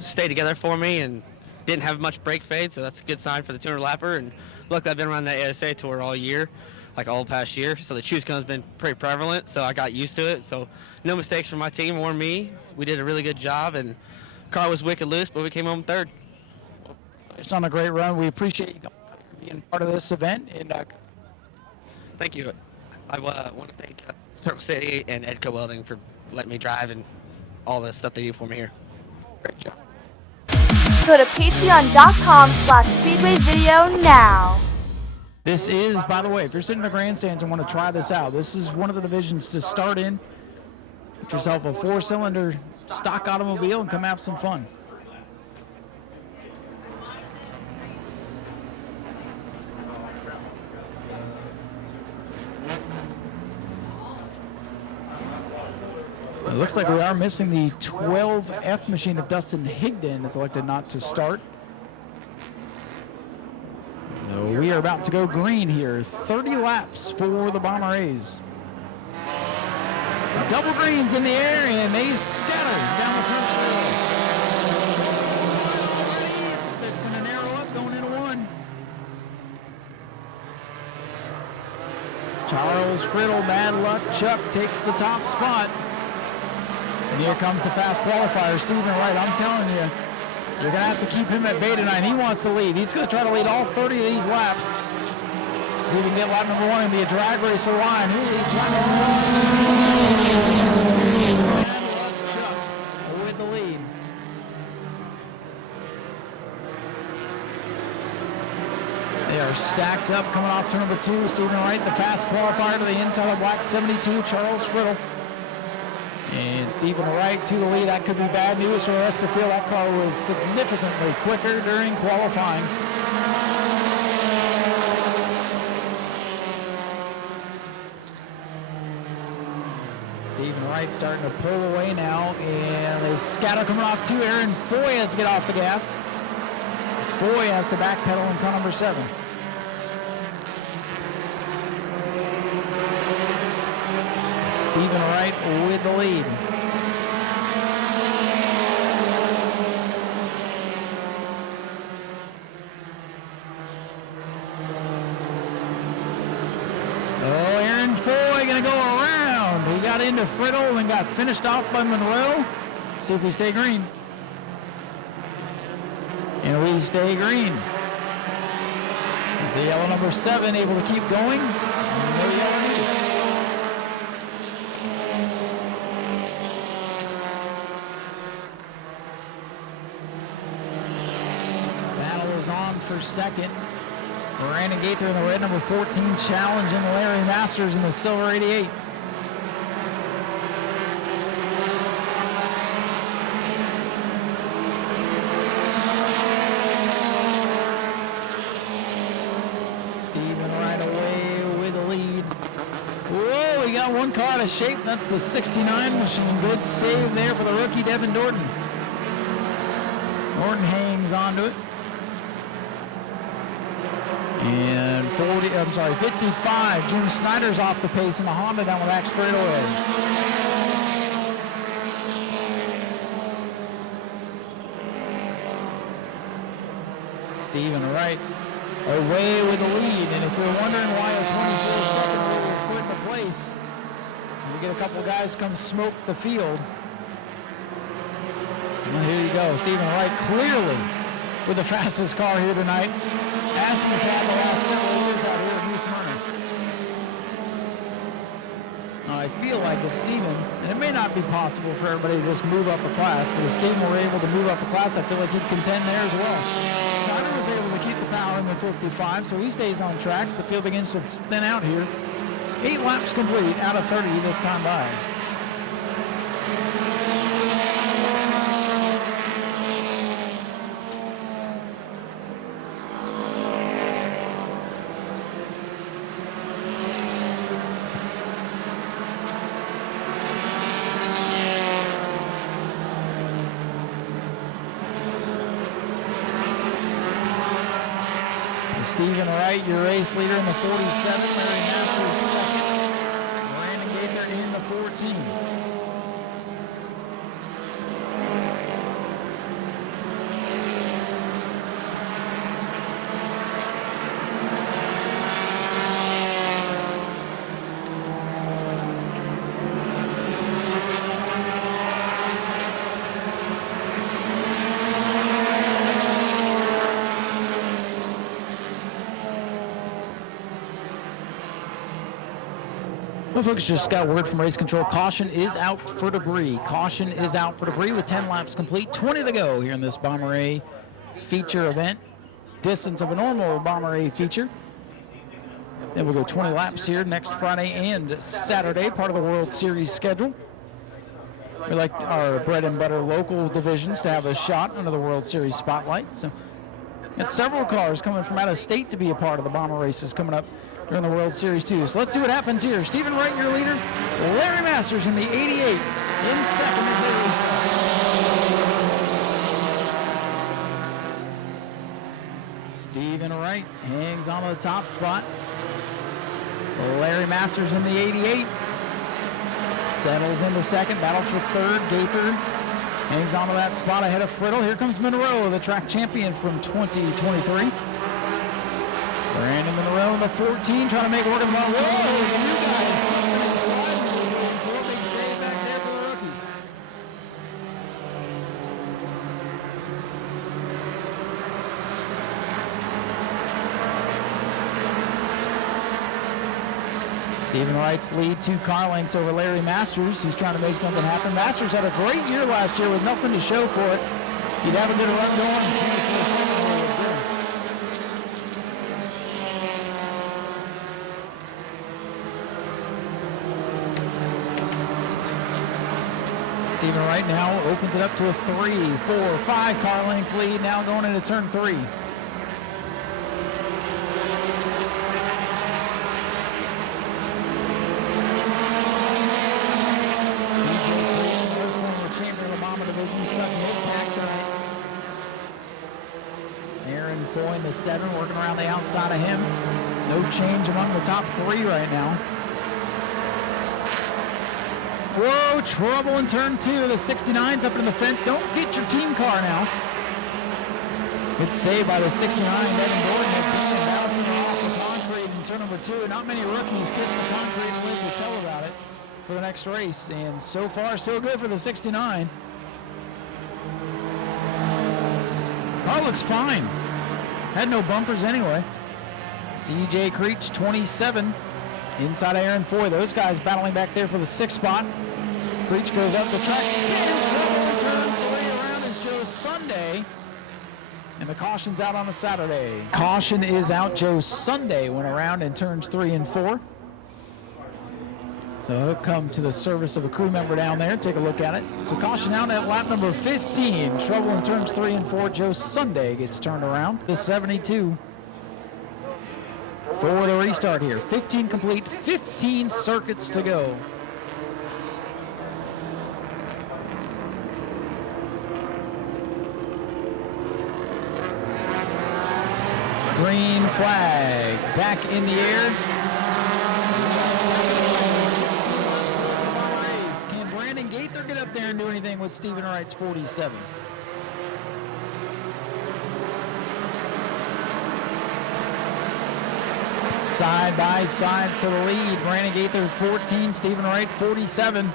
Stay together for me and didn't have much brake fade, so that's a good sign for the 200 lapper. And look, I've been running the ASA tour all year, like all past year, so the choose cone's been pretty prevalent, so I got used to it. So no mistakes from my team or me. We did a really good job, and car was wicked loose, but we came home third. It's on a great run. We appreciate you being part of this event. And thank you. I want to thank Circle City and Edco Welding for letting me drive and all the stuff they do for me here. great job. Go to patreon.com/Speedway Video now. This is, by the way, if you're sitting in the grandstands and want to try this out, this is one of the divisions to start in. Get yourself a 4-cylinder stock automobile and come have some fun. It looks like we are missing the 12F machine if Dustin Higdon is elected not to start. So we are about to go green here. 30 laps for the Bomber A's. Double greens in the air, and they scatter down the first row. It's going to narrow up going into one. Charles Friddle, bad luck. Chuck takes the top spot. And here comes the fast qualifier, Stephen Wright. I'm telling you, You're going to have to keep him at bay tonight. He wants to lead. He's going to try to lead all 30 of these laps. See if he can get lap number 1 and be a drag race to the line. Who leads lap number 1? Chuck with the lead. They are stacked up coming off turn number 2. Stephen Wright, the fast qualifier to the inside of black 72, Charles Friddle. And Stephen Wright to the lead. That could be bad news for the rest of the field. That car was significantly quicker during qualifying. Stephen Wright starting to pull away now, and they scatter coming off 2. Aaron Foy has to get off the gas. Foy has to backpedal in car number 7. Stephen Wright with the lead. Oh, Aaron Foy going to go around. He got into Friddle and got finished off by Monroe. See if we stay green. And we stay green. Is the yellow number 7 able to keep going? No yellow needed. Battle is on for second. Brandon Gaither in the red number 14 challenging Larry Masters in the silver 88. One car out of shape. That's the 69 machine. Good save there for the rookie Devin Norton. Norton hangs on to it. And 55. Jim Snyder's off the pace in the Honda down the back straightaway. Stephen Wright away with the lead. And if you're wondering why a 24-second rule was put into place, we get a couple guys come smoke the field. Well, here you go. Stephen Wright clearly with the fastest car here tonight, as he's had the last several years out here at New Smyrna. I feel like if Stephen, and it may not be possible for everybody to just move up a class, but if Stephen were able to move up a class, I feel like he'd contend there as well. Snyder was able to keep the power in the 55, so he stays on tracks. The field begins to thin out here. 8 laps complete out of 30 this time by. Stephen Wright, your race leader in the 47. Larry Masters second. Brandon Gaither in the 14. Well, folks, just got word from race control. Caution is out for debris. Caution is out for debris with 10 laps complete. 20 to go here in this Bomber A feature event. Distance of a normal Bomber A feature. Then we'll go 20 laps here next Friday and Saturday, part of the World Series schedule. We like our bread and butter local divisions to have a shot under the World Series spotlight. So, got several cars coming from out of state to be a part of the Bomber races coming up during the World Series too. So let's see what happens here. Stephen Wright, your leader. Larry Masters in the 88 in second as they restart. Stephen Wright hangs on to the top spot. Larry Masters in the 88 settles into second. Battle for third. Gaither hangs on to that spot ahead of Friddle. Here comes Monroe, the track champion from 2023. Brandon Monroe in the 14, trying to make work of the ball. Whoa, you guys, something inside. Big save back there for the rookies. Stephen Wright's lead 2 car lengths over Larry Masters, who's trying to make something happen. Masters had a great year last year with nothing to show for it. He'd have a good run going. 24/7 would do. Stephen Wright now opens it up to a 3, 4, 5 car length lead, now going into turn 3. Aaron Foy in the 7, working around the outside of him. No change among the top 3 right now. Whoa, trouble in turn 2. The 69's up in the fence. Don't get your team car now. Good save by the 69. Devin Gordon bouncing off the concrete in turn number 2. Not many rookies kiss the concrete and live to tell about it for the next race. And so far, so good for the 69. Car looks fine. Had no bumpers anyway. CJ Creech, 27. Inside of Aaron Foy. Those guys battling back there for the 6th spot. Creech goes up the track. Spins. Turn 3 around is Joe Sunday. And the caution's out on a Saturday. Caution is out. Joe Sunday went around in turns 3 and 4. So he'll come to the service of a crew member down there. Take a look at it. So caution out at lap number 15. Trouble in turns 3 and 4. Joe Sunday gets turned around. The 72 for the restart here. 15 complete, 15 circuits to go. Green flag back in the air. Can Brandon Gaither get up there and do anything with Stephen Wright's 47? Side by side for the lead. Brandon Gaither 14, Stephen Wright 47.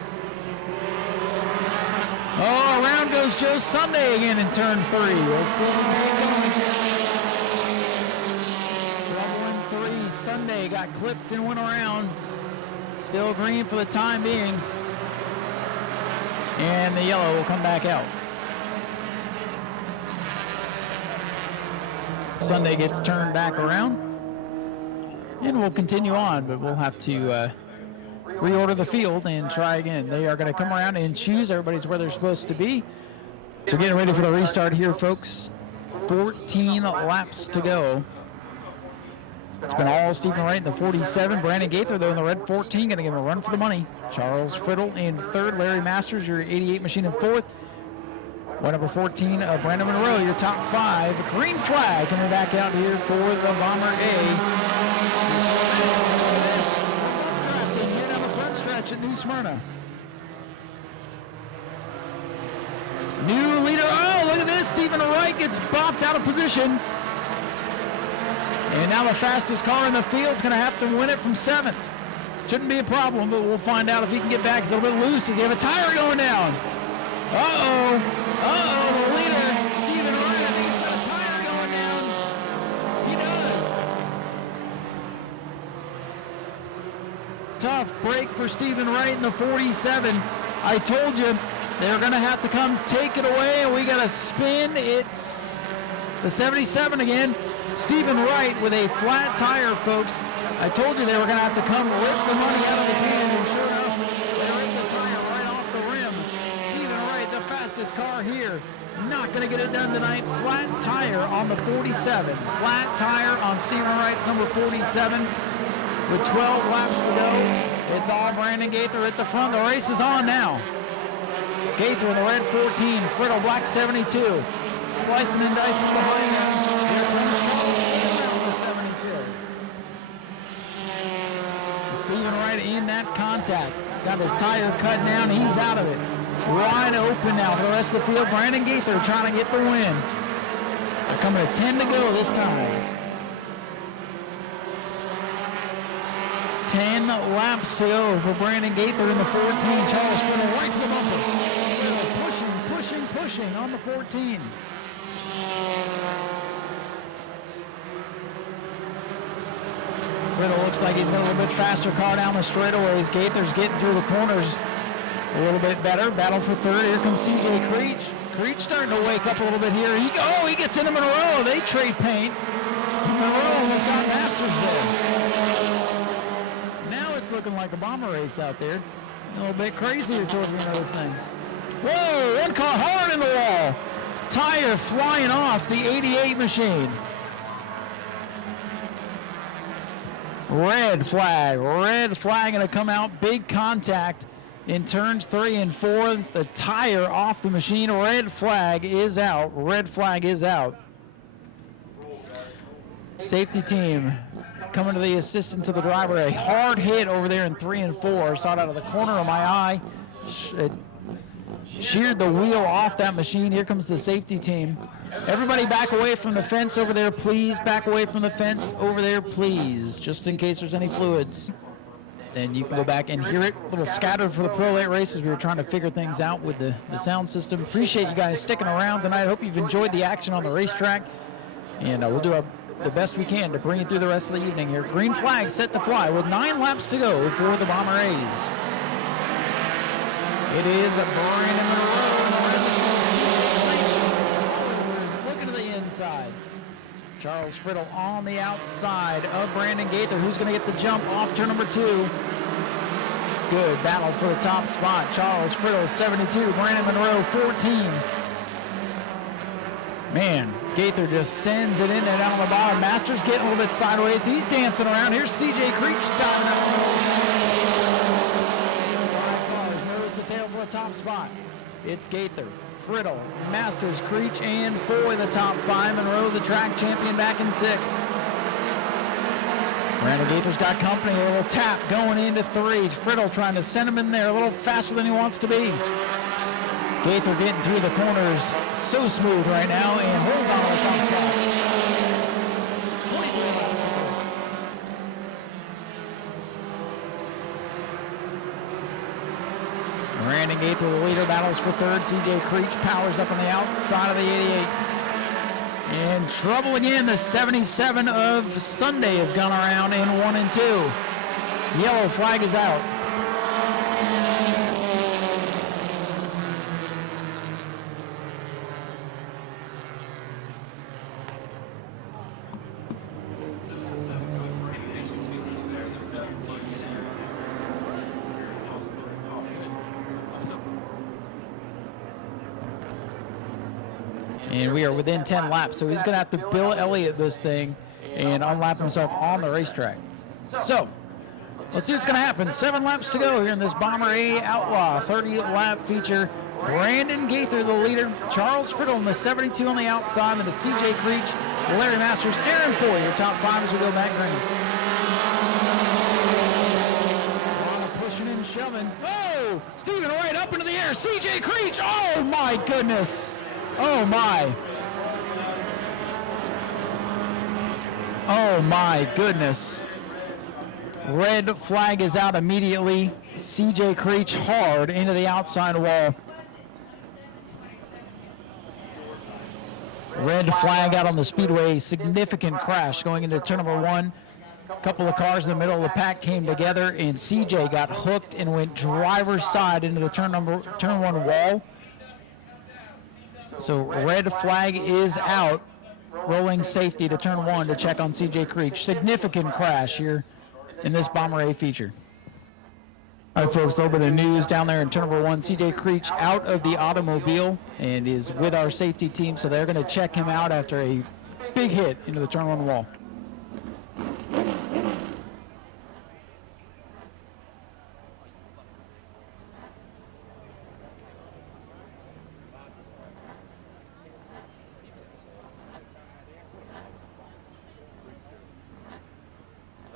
Oh, around goes Joe Sunday again in turn 3. We'll see trouble in 3. Sunday got clipped and went around. Still green for the time being. And the yellow will come back out. Sunday gets turned back around. And we'll continue on, but we'll have to reorder the field and try again. They are going to come around and choose. Everybody's where they're supposed to be. So getting ready for the restart here, folks. 14 laps to go. It's been all Stephen Wright in the 47. Brandon Gaither, though, in the red 14, going to give him a run for the money. Charles Friddle in 3rd. Larry Masters, your 88 machine, in 4th. White number 14, Brandon Monroe, your top 5. Green flag coming back out here for the Bomber A. Drafting here down the front stretch at New Smyrna. New leader. Oh, look at this. Stephen Wright gets bopped out of position. And now the fastest car in the field is going to have to win it from 7th. Shouldn't be a problem, but we'll find out if he can get back. He's a little bit loose. Does he have a tire going down? Uh-oh. Uh-oh, the leader, Stephen Wright, I think he's got a tire going down. He does. Tough break for Stephen Wright in the 47. I told you they're going to have to come take it away, and we got to spin. It's the 77 again. Stephen Wright with a flat tire, folks. I told you they were going to have to come rip the money out of his hand, and sure enough, they ripped the tire right off the rim. Stephen Wright, the fastest car here, not going to get it done tonight. Flat tire on the 47. Flat tire on Stephen Wright's number 47 with 12 laps to go. It's all Brandon Gaither at the front. The race is on now. Gaither in the red 14, Friddle black 72. Slicing and dicing behind him. Here comes Charles Friddle with 72. Stephen Wright in that contact. Got his tire cut down. He's out of it. Wide open now for the rest of the field. Brandon Gaither trying to get the win. They're coming to 10 to go this time. 10 laps to go for Brandon Gaither in the 14. Charles Friddle right to the bumper. Friddle pushing on the 14. Friddle looks like he's got a little bit faster car down the straightaways. Gaither's getting through the corners a little bit better. Battle for third. Here comes CJ Creech. Creech starting to wake up a little bit here. He gets into Monroe. They trade paint. Monroe almost got Masters there. Now it's looking like a bomber race out there. A little bit crazier towards the end of this thing. Whoa, one car hard in the wall. Tire flying off the 88 machine. Red flag going to come out. Big contact in turns 3 and 4. The tire off the machine. Red flag is out. Safety team coming to the assistance of the driver. A hard hit over there in 3 and 4. Saw it out of the corner of my eye. It sheared the wheel off that machine. Here comes the safety team. Everybody back away from the fence over there, please. Back away from the fence over there, please. Just in case there's any fluids. Then you can go back and hear it. A little scattered for the Pro Late races. We were trying to figure things out with the sound system. Appreciate you guys sticking around tonight. I hope you've enjoyed the action on the racetrack. And we'll do the best we can to bring you through the rest of the evening here. Green flag set to fly with 9 laps to go for the Bomber A's. It is Brandon Monroe. Looking to the inside. Charles Friddle on the outside of Brandon Gaither, who's going to get the jump off turn number 2. Good battle for the top spot. Charles Friddle, 72. Brandon Monroe, 14. Man, Gaither just sends it in there down on the bottom. Masters getting a little bit sideways. He's dancing around. Here's CJ Creech diving out. For a top spot. It's Gaither, Friddle, Masters, Creech, and Foy the top 5. Monroe, the track champion, back in 6th. Brandon Gaither's got company. A little tap going into 3. Friddle trying to send him in there a little faster than he wants to be. Gaither getting through the corners so smooth right now and holds on to the top spot. 23 laps to go. Brandon Gaither, the leader, battles for 3rd. CJ Creech powers up on the outside of the 88. And trouble again. The 77 of Sunday has gone around in 1 and 2. Yellow flag is out. And we are within 10 laps, so he's going to have to Bill Elliott this thing and unlap himself on the racetrack. So, let's see what's going to happen. 7 laps to go here in this Bomber A Outlaw 30-lap feature. Brandon Gaither, the leader. Charles Friddle in the 72 on the outside. Then to CJ Creech, Larry Masters, Aaron Foy, your top 5 as we go back green. Pushing and shoving. Oh! Steven right up into the air. CJ Creech. Oh, my goodness. Oh my. Oh my goodness. Red flag is out immediately. CJ Creech hard into the outside wall. Red flag out on the speedway. Significant crash going into turn number 1. A couple of cars in the middle of the pack came together and CJ got hooked and went driver's side into the turn 1 wall. So red flag is out. Rolling safety to turn 1 to check on CJ Creech. Significant crash here in this Bomber A feature. All right, folks, a little bit of news down there in turn number 1. CJ Creech out of the automobile and is with our safety team, so they're going to check him out after a big hit into the turn 1 wall.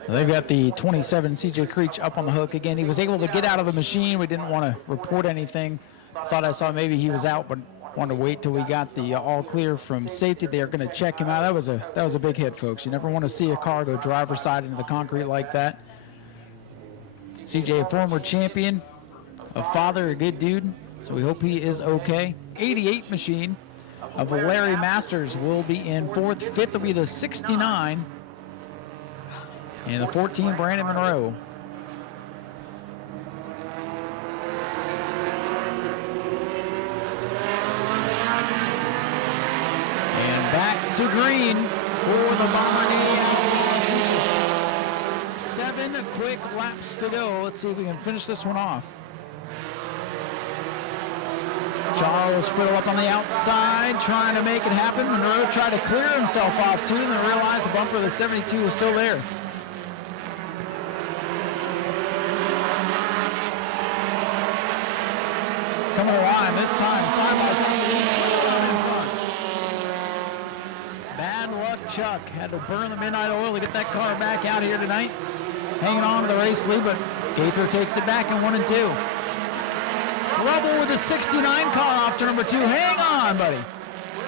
They've got the 27 CJ Creech up on the hook again. He was able to get out of the machine. We didn't want to report anything. Thought I saw maybe he was out, but wanted to wait till we got the all clear from safety. They're going to check him out. That was a big hit, folks. You never want to see a car go driver's side into the concrete like that. CJ, a former champion, a father, a good dude. So we hope he is okay. 88 machine of Larry Masters will be in 4th. 5th will be the 69. And the 14, Brandon Monroe. And back to green for the Bomber. 7 quick laps to go. Let's see if we can finish this one off. Charles Friddle up on the outside, trying to make it happen. Monroe tried to clear himself off too, and then realized the bumper of the 72 was still there. Coming alive this time, side by side in front. Bad luck Chuck had to burn the midnight oil to get that car back out here tonight. Hanging on to the race lead, but Gaither takes it back in 1 and 2. Trouble with the 69 car off to number 2. Hang on, buddy.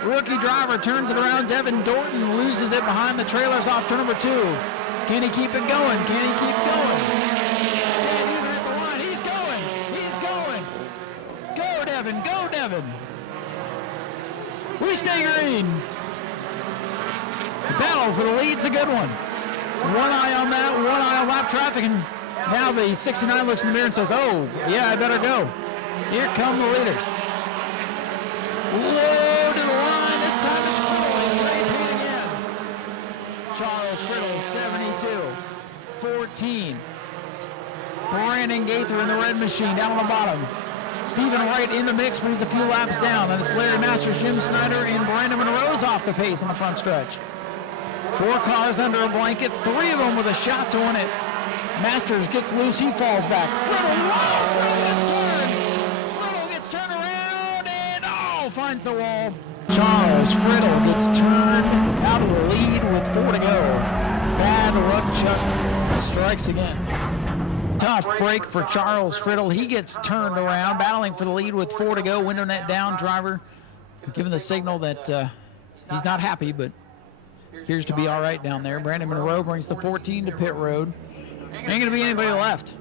Rookie driver turns it around. Devin Dorton loses it behind the trailers off to number 2. Can he keep it going? Can he keep going? Dead even at the line. He's going. He's going. Go, Devin. Go, Devin. We stay green. The battle for the lead's a good one. One eye on that, one eye on lap traffic, and now the 69 looks in the mirror and says, oh, yeah, I better go. Here come the leaders. Whoa, to the line. This time it's Friddle. It's repeat again. Charles Friddle, 72. 14. Brandon Gaither in the red machine down on the bottom. Stephen Wright in the mix, but he's a few laps down. And it's Larry Masters, Jim Snyder, and Brandon Monroe's off the pace on the front stretch. 4 cars under a blanket, 3 of them with a shot to win it. Masters gets loose, he falls back. Friddle, Friddle gets turned around and finds the wall. Charles Friddle gets turned out of the lead with 4 to go. Bad luck, Chuck strikes again. Tough break for Charles Friddle. He gets turned around, battling for the lead with 4 to go. Window net down, driver giving the signal that he's not happy, but appears to be all right down there. Brandon Monroe brings the 14 to pit road. Ain't going to be anybody left.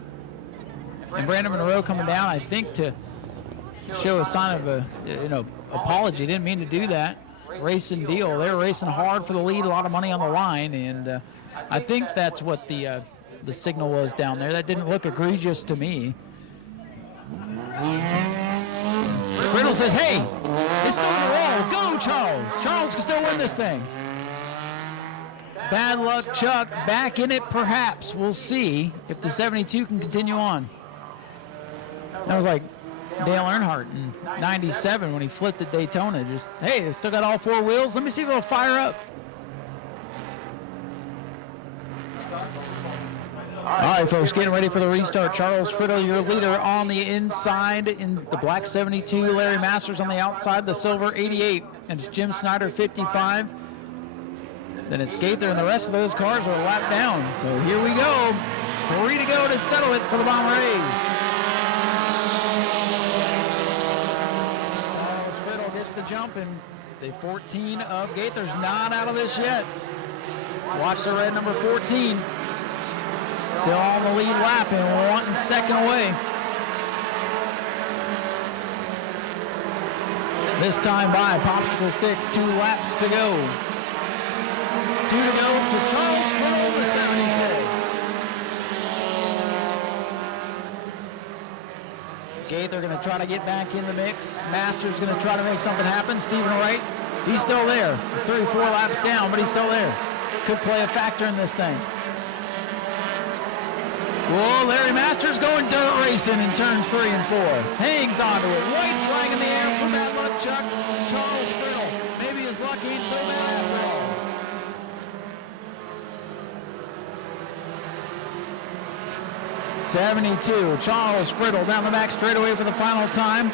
And Brandon Monroe coming down, I think, to show a sign of a apology. Didn't mean to do that. Racing deal. They were racing hard for the lead, a lot of money on the line, and I think that's what the signal was down there. That didn't look egregious to me. Friddle says, hey, it's still on the wall. Go, Charles. Charles can still win this thing. Bad luck, Chuck. Back in it, perhaps. We'll see if the 72 can continue on. That was like Dale Earnhardt in '97 when he flipped at Daytona. Just, hey, they still got all 4 wheels. Let me see if it'll fire up. All right, folks, getting ready for the restart. Charles Friddle, your leader on the inside in the black 72. Larry Masters on the outside, the silver 88. And it's Jim Snyder, 55. Then it's Gaither, and the rest of those cars are lapped down. So here we go. 3 to go to settle it for the Bomber A's. Charles Friddle gets the jump, and the 14 of Gaither's not out of this yet. Watch the red number 14. Still on the lead lap and 1 second away. This time by popsicle sticks, 2 laps to go. 2 to go for Charles Friddle, the 72. Gaither going to try to get back in the mix. Masters going to try to make something happen. Stephen Wright, he's still there. 3-4 laps down, but he's still there. Could play a factor in this thing. Whoa, Larry Masters going dirt racing in turns 3 and 4. Hangs onto it. White flag in the air for bad luck, Chuck. Charles Friddle. Maybe his luck ain't so bad after all. '72, Charles Friddle down the back straightaway for the final time.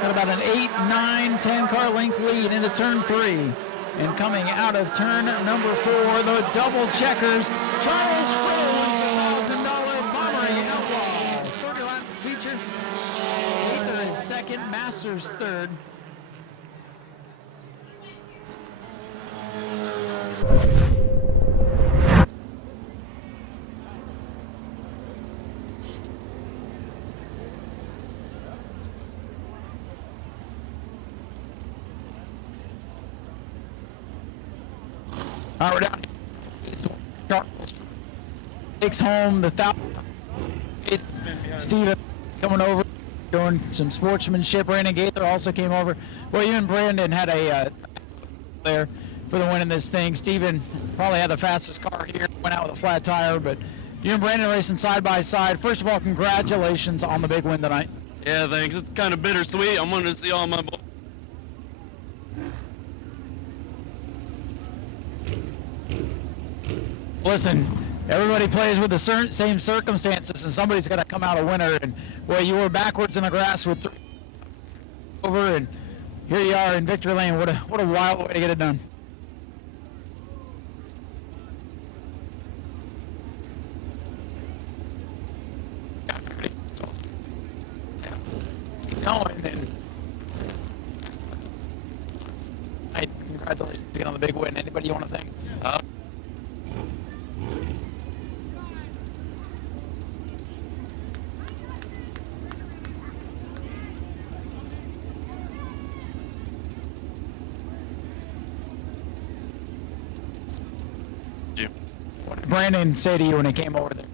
Got about an 8, 9, 10 car length lead into turn 3. And coming out of turn number 4, the double checkers, Charles Friddle wins the $1,000 Bomber A Outlaw 30-lap feature. Gaither is second, Masters third. All right, we're down. takes home the 1,000. It's Steven coming over, doing some sportsmanship. Brandon Gaither also came over. Well, you and Brandon had a there for the win in this thing. Steven probably had the fastest car here, went out with a flat tire, but you and Brandon racing side by side. First of all, congratulations on the big win tonight. Yeah, thanks. It's kind of bittersweet. I wanted to see all my boys. Listen, everybody plays with the same circumstances, and somebody's got to come out a winner. And well, you were backwards in the grass with 3 over, and here you are in victory lane. What a wild way to get it done. Going and congratulations on the big win. Anybody you want to thank? What did Brandon say to you when he came over there?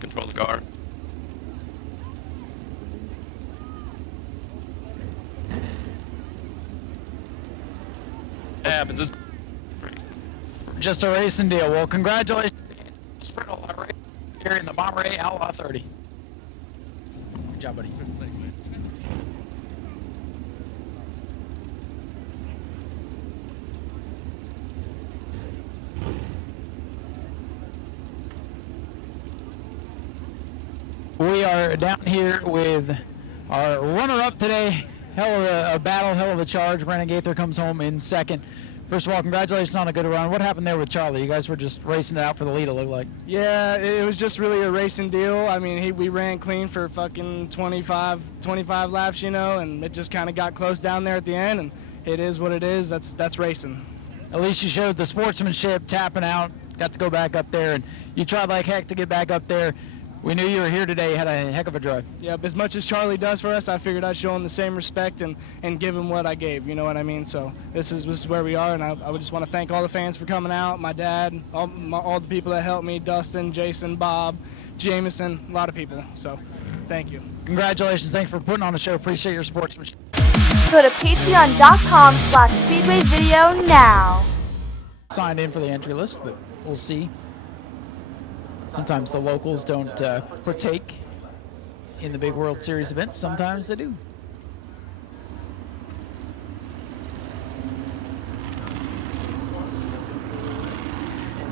Control the car. It happens. It's just a racing deal. Well, congratulations, Friddle, right here in the Bomber A Outlaw 30. Good job, buddy. Thanks, man. We are down here with our runner-up today. Hell of a battle, hell of a charge. Brandon Gaither comes home in second. First of all, congratulations on a good run. What happened there with Charlie? You guys were just racing it out for the lead, it looked like. Yeah, it was just really a racing deal. I mean, we ran clean for fucking 25 laps, you know, and it just kind of got close down there at the end, and it is what it is. That's racing. At least you showed the sportsmanship, tapping out, got to go back up there, and you tried like heck to get back up there. We knew you were here today. You had a heck of a drive. Yeah, as much as Charlie does for us, I figured I'd show him the same respect and give him what I gave. You know what I mean? So this is where we are, and I would just want to thank all the fans for coming out, my dad, all the people that helped me, Dustin, Jason, Bob, Jameson, a lot of people. So thank you. Congratulations. Thanks for putting on the show. Appreciate your sportsmanship. Go to patreon.com/speedwayvideo now. Signed in for the entry list, but we'll see. Sometimes the locals don't partake in the big World Series events. Sometimes they do.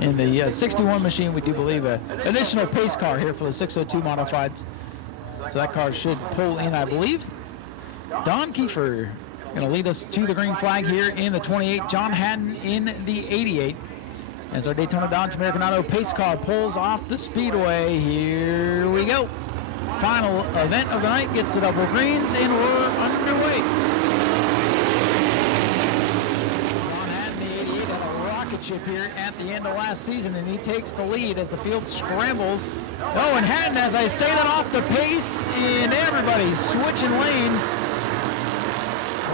In the 61 machine, we do believe an additional pace car here for the 602 modifieds. So that car should pull in, I believe. Don Kiefer going to lead us to the green flag here in the 28. John Haddon in the 88. As our Daytona Dodge American Auto pace car pulls off the speedway. Here we go. Final event of the night gets the double greens, and we're underway. John Haddon, the 88, had a rocket ship here at the end of last season, and he takes the lead as the field scrambles. Oh, and Haddon, as I say that, off the pace, and everybody's switching lanes.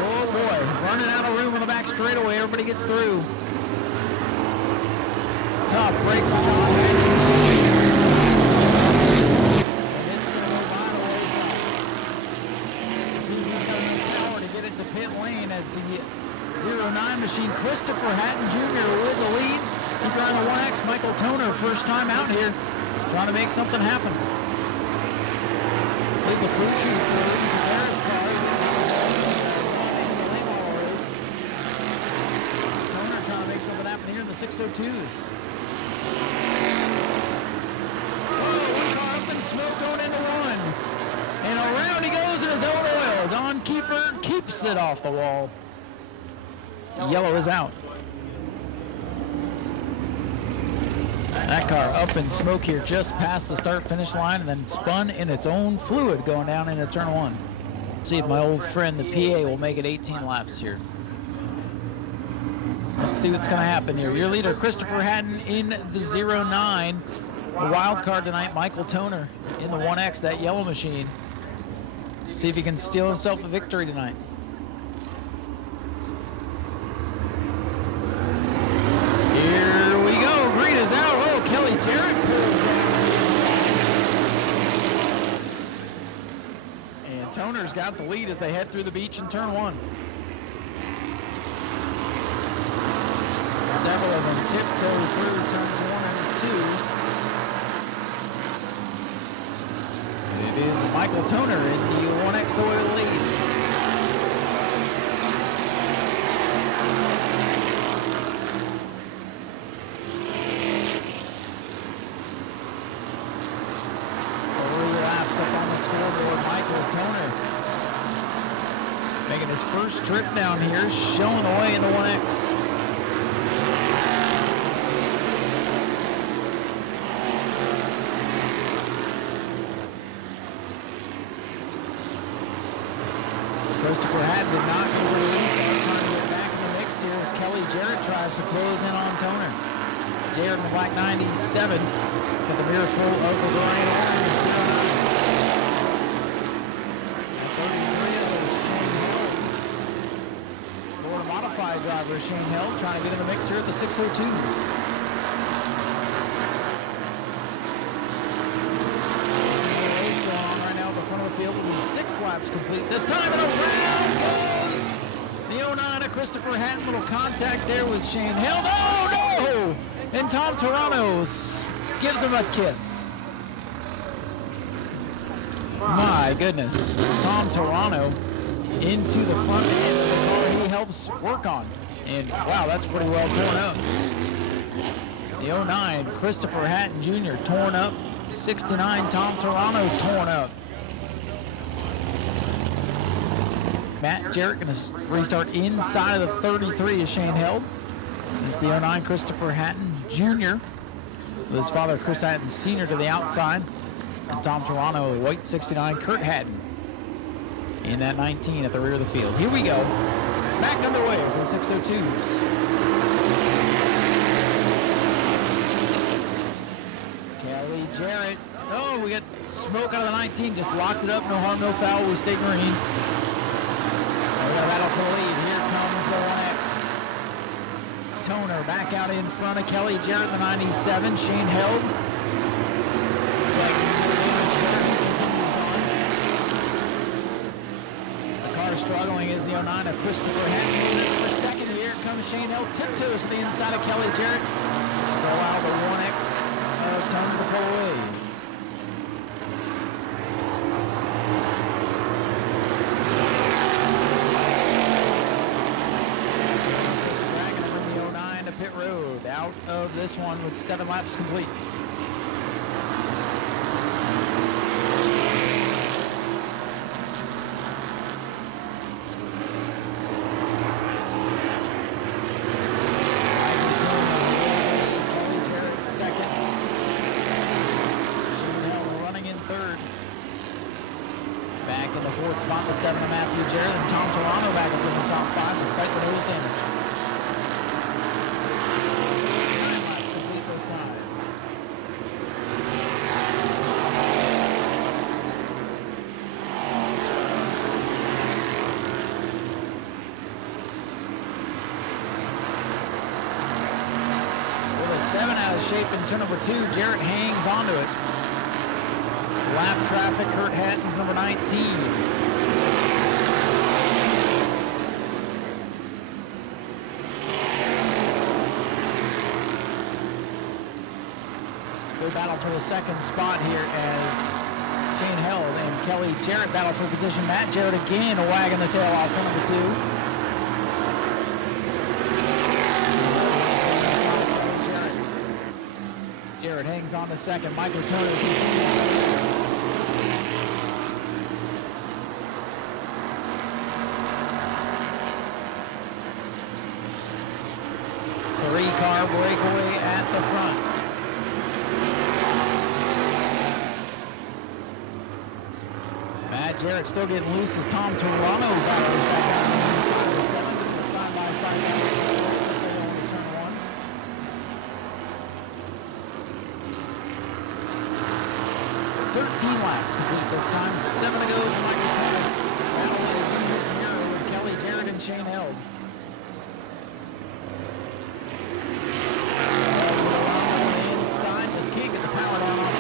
Oh boy, running out of room on the back straightaway. Everybody gets through. Tough break for John Haddon. And it's going to go by the wayside. See if he's got enough power to get it to pit lane as the 09 machine. Christopher Haddon Jr. with the lead. Keep your eye on the 1X. Michael Toner, first time out here, trying to make something happen. Lead the crew chief for the Harris car. Toner trying to make something happen here in the 602s. Smoke going into one, and around he goes in his own oil. Don Kiefer keeps it off the wall. Yellow is out. That car up in smoke here just past the start-finish line, and then spun in its own fluid going down into turn one. See if my old friend the PA will make it 18 laps here. Let's see what's going to happen here. Your leader Christopher Haddon in the 09. The wild card tonight, Michael Toner in the 1X, that yellow machine. See if he can steal himself a victory tonight. Toner's got the lead as they head through the beach in turn 1. Several of them tiptoe through turns 1 and 2. And it is Michael Toner in the 1X oil lead. Scoreboard, Michael Toner making his first trip down here, showing the way in the 1X. Christopher Hatton did not go relief. Trying to get back in the mix here as Kelly Jarrett tries to close in on Toner. Jarrett in the black 97 got the mirror full of the gray orange. Driver Shane Held trying to get in the mix here at the 602s. Going on right now at the front of the field. Will be 6 laps complete this time, and around goes the 09 of Christopher Hatton. Little contact there with Shane Held. Oh no! And Tom Toronto gives him a kiss. My goodness, Tom Toronto into the front end of the car he helps work on. And wow, that's pretty well torn up. The 09, Christopher Hatton Jr. torn up. 69, Tom Toronto torn up. Matt Jarrett going to restart inside of the 33 as Shane Held. There's the 09, Christopher Hatton Jr. with his father, Chris Hatton Sr. to the outside. And Tom Toronto, the white 69, Kurt Hatton in that 19 at the rear of the field. Here we go. Back underway for the 602s. Kelly Jarrett. Oh, we got smoke out of the 19. Just locked it up. No harm, no foul. We stay green. We got a battle for the lead. Here comes the 1X. Toner back out in front of Kelly Jarrett, the 97. Shane Held. Looks like struggling is the 09 of Christopher Hatton. For second, here comes Shane Held. Tiptoes to the inside of Kelly Jarrett. So allow the 1X of Toner to pull away. Dragging from the 09 to pit road. Out of this one with 7 laps complete. Spot the 7 of Matthew Jarrett and Tom Toronto back up in the top 5 despite the nose damage. 9 laps complete this side. With a 7 out of shape in turn number 2, Jarrett hangs onto it. Lap traffic, Kurt Hatton's number 19. Battle for the second spot here as Shane Held and Kelly Jarrett battle for position. Matt Jarrett again wagging the tail off to number 2. Jarrett hangs on to second. Michael Toner continues. 3-car breakaway at the front. Jarrett still getting loose as Tom Toronto battles back out on the inside of the 7, side-by-side battle on turn 1. 13 laps complete this time, 7 to go for Michael Toner. Battle is in his mirror with Kelly Jarrett and Shane Held. Inside, just can't get the power down on him.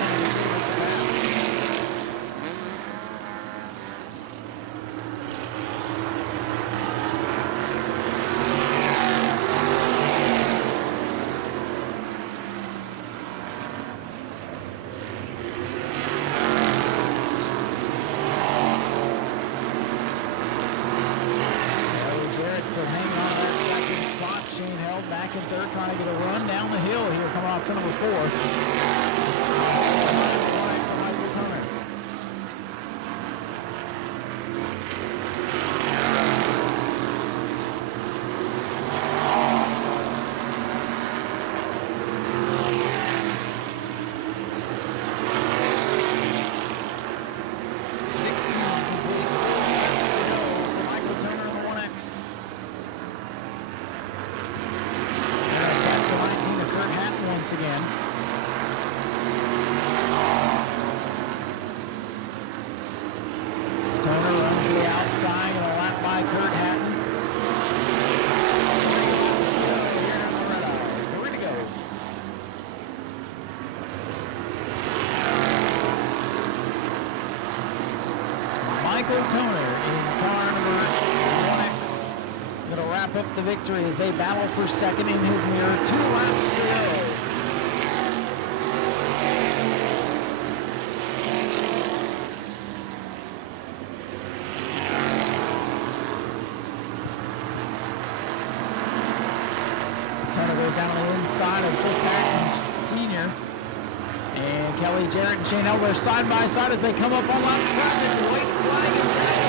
Again. Turner runs to the outside and a lap by Kurt Hatton. Three to go. Michael Toner in car number 1X. Going to wrap up the victory as they battle for second in his mirror. 2 laps to go. Down on the inside of Chris Hatton Sr. And Kelly Jarrett and Shane Elder side by side as they come up on lap traffic. White flag is out.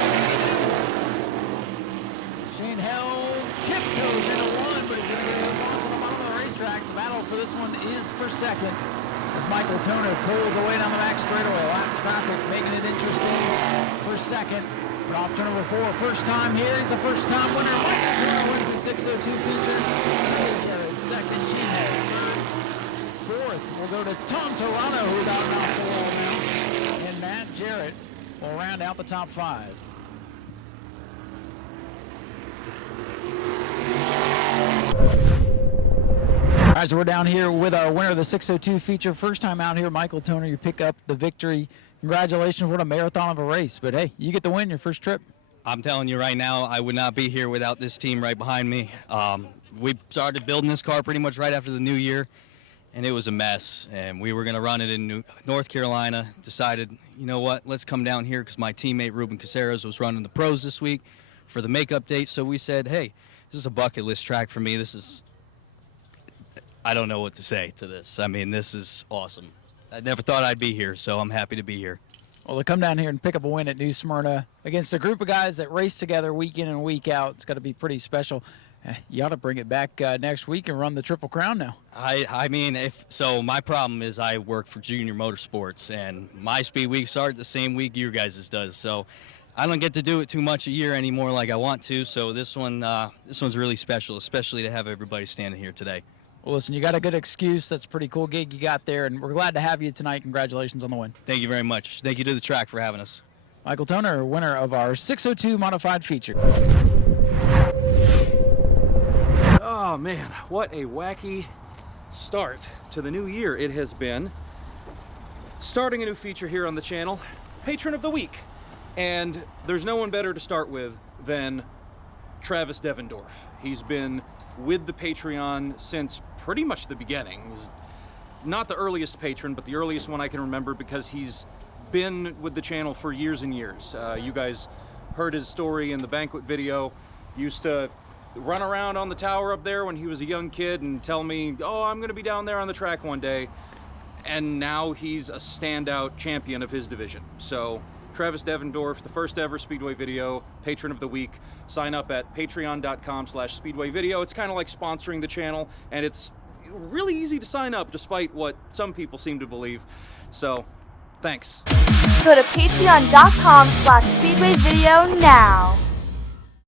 Shane Hell tiptoes into one, but he's going to go on to the bottom of the racetrack. The battle for this one is for second as Michael Toner pulls away down the back straightaway. Lap traffic making it interesting for second. But off turn number 4, first time here. He's the first time winner. Michael Toner wins the 602 feature. Second, Sheen. Fourth, we'll go to Tom Toronto, who's out and off the wall now. And Matt Jarrett will round out the top 5. All right, so we're down here with our winner of the 602 feature. First time out here, Michael Toner, you pick up the victory. Congratulations, what a marathon of a race. But hey, you get the win your first trip. I'm telling you right now, I would not be here without this team right behind me. We started building this car pretty much right after the new year, and it was a mess. And we were going to run it in North Carolina. Decided, you know what, let's come down here because my teammate Ruben Caceres was running the pros this week for the makeup date. So we said, hey, this is a bucket list track for me. I don't know what to say to this. I mean, this is awesome. I never thought I'd be here, so I'm happy to be here. Well, to come down here and pick up a win at New Smyrna against a group of guys that race together week in and week out, it's got to be pretty special. You ought to bring it back next week and run the Triple Crown now. I mean, my problem is I work for Junior Motorsports, and my speed week started the same week your guys' does. So I don't get to do it too much a year anymore like I want to. So this one's really special, especially to have everybody standing here today. Well, listen, you got a good excuse. That's a pretty cool gig you got there, and we're glad to have you tonight. Congratulations on the win. Thank you very much. Thank you to the track for having us. Michael Toner, winner of our 602 modified feature. Oh man, what a wacky start to the new year it has been. Starting a new feature here on the channel, Patron of the Week. And there's no one better to start with than Travis Devendorf. He's been with the Patreon since pretty much the beginning. He's not the earliest patron, but the earliest one I can remember because he's been with the channel for years and years. You guys heard his story in the banquet video. Used to run around on the tower up there when he was a young kid and tell me, oh, I'm gonna be down there on the track one day. And now he's a standout champion of his division. So Travis Devendorf, the first ever Speedway Video Patron of the Week. Sign up at patreon.com/speedwayvideo. It's kind of like sponsoring the channel, and it's really easy to sign up despite what some people seem to believe. So, thanks. Go to patreon.com/speedwayvideo now.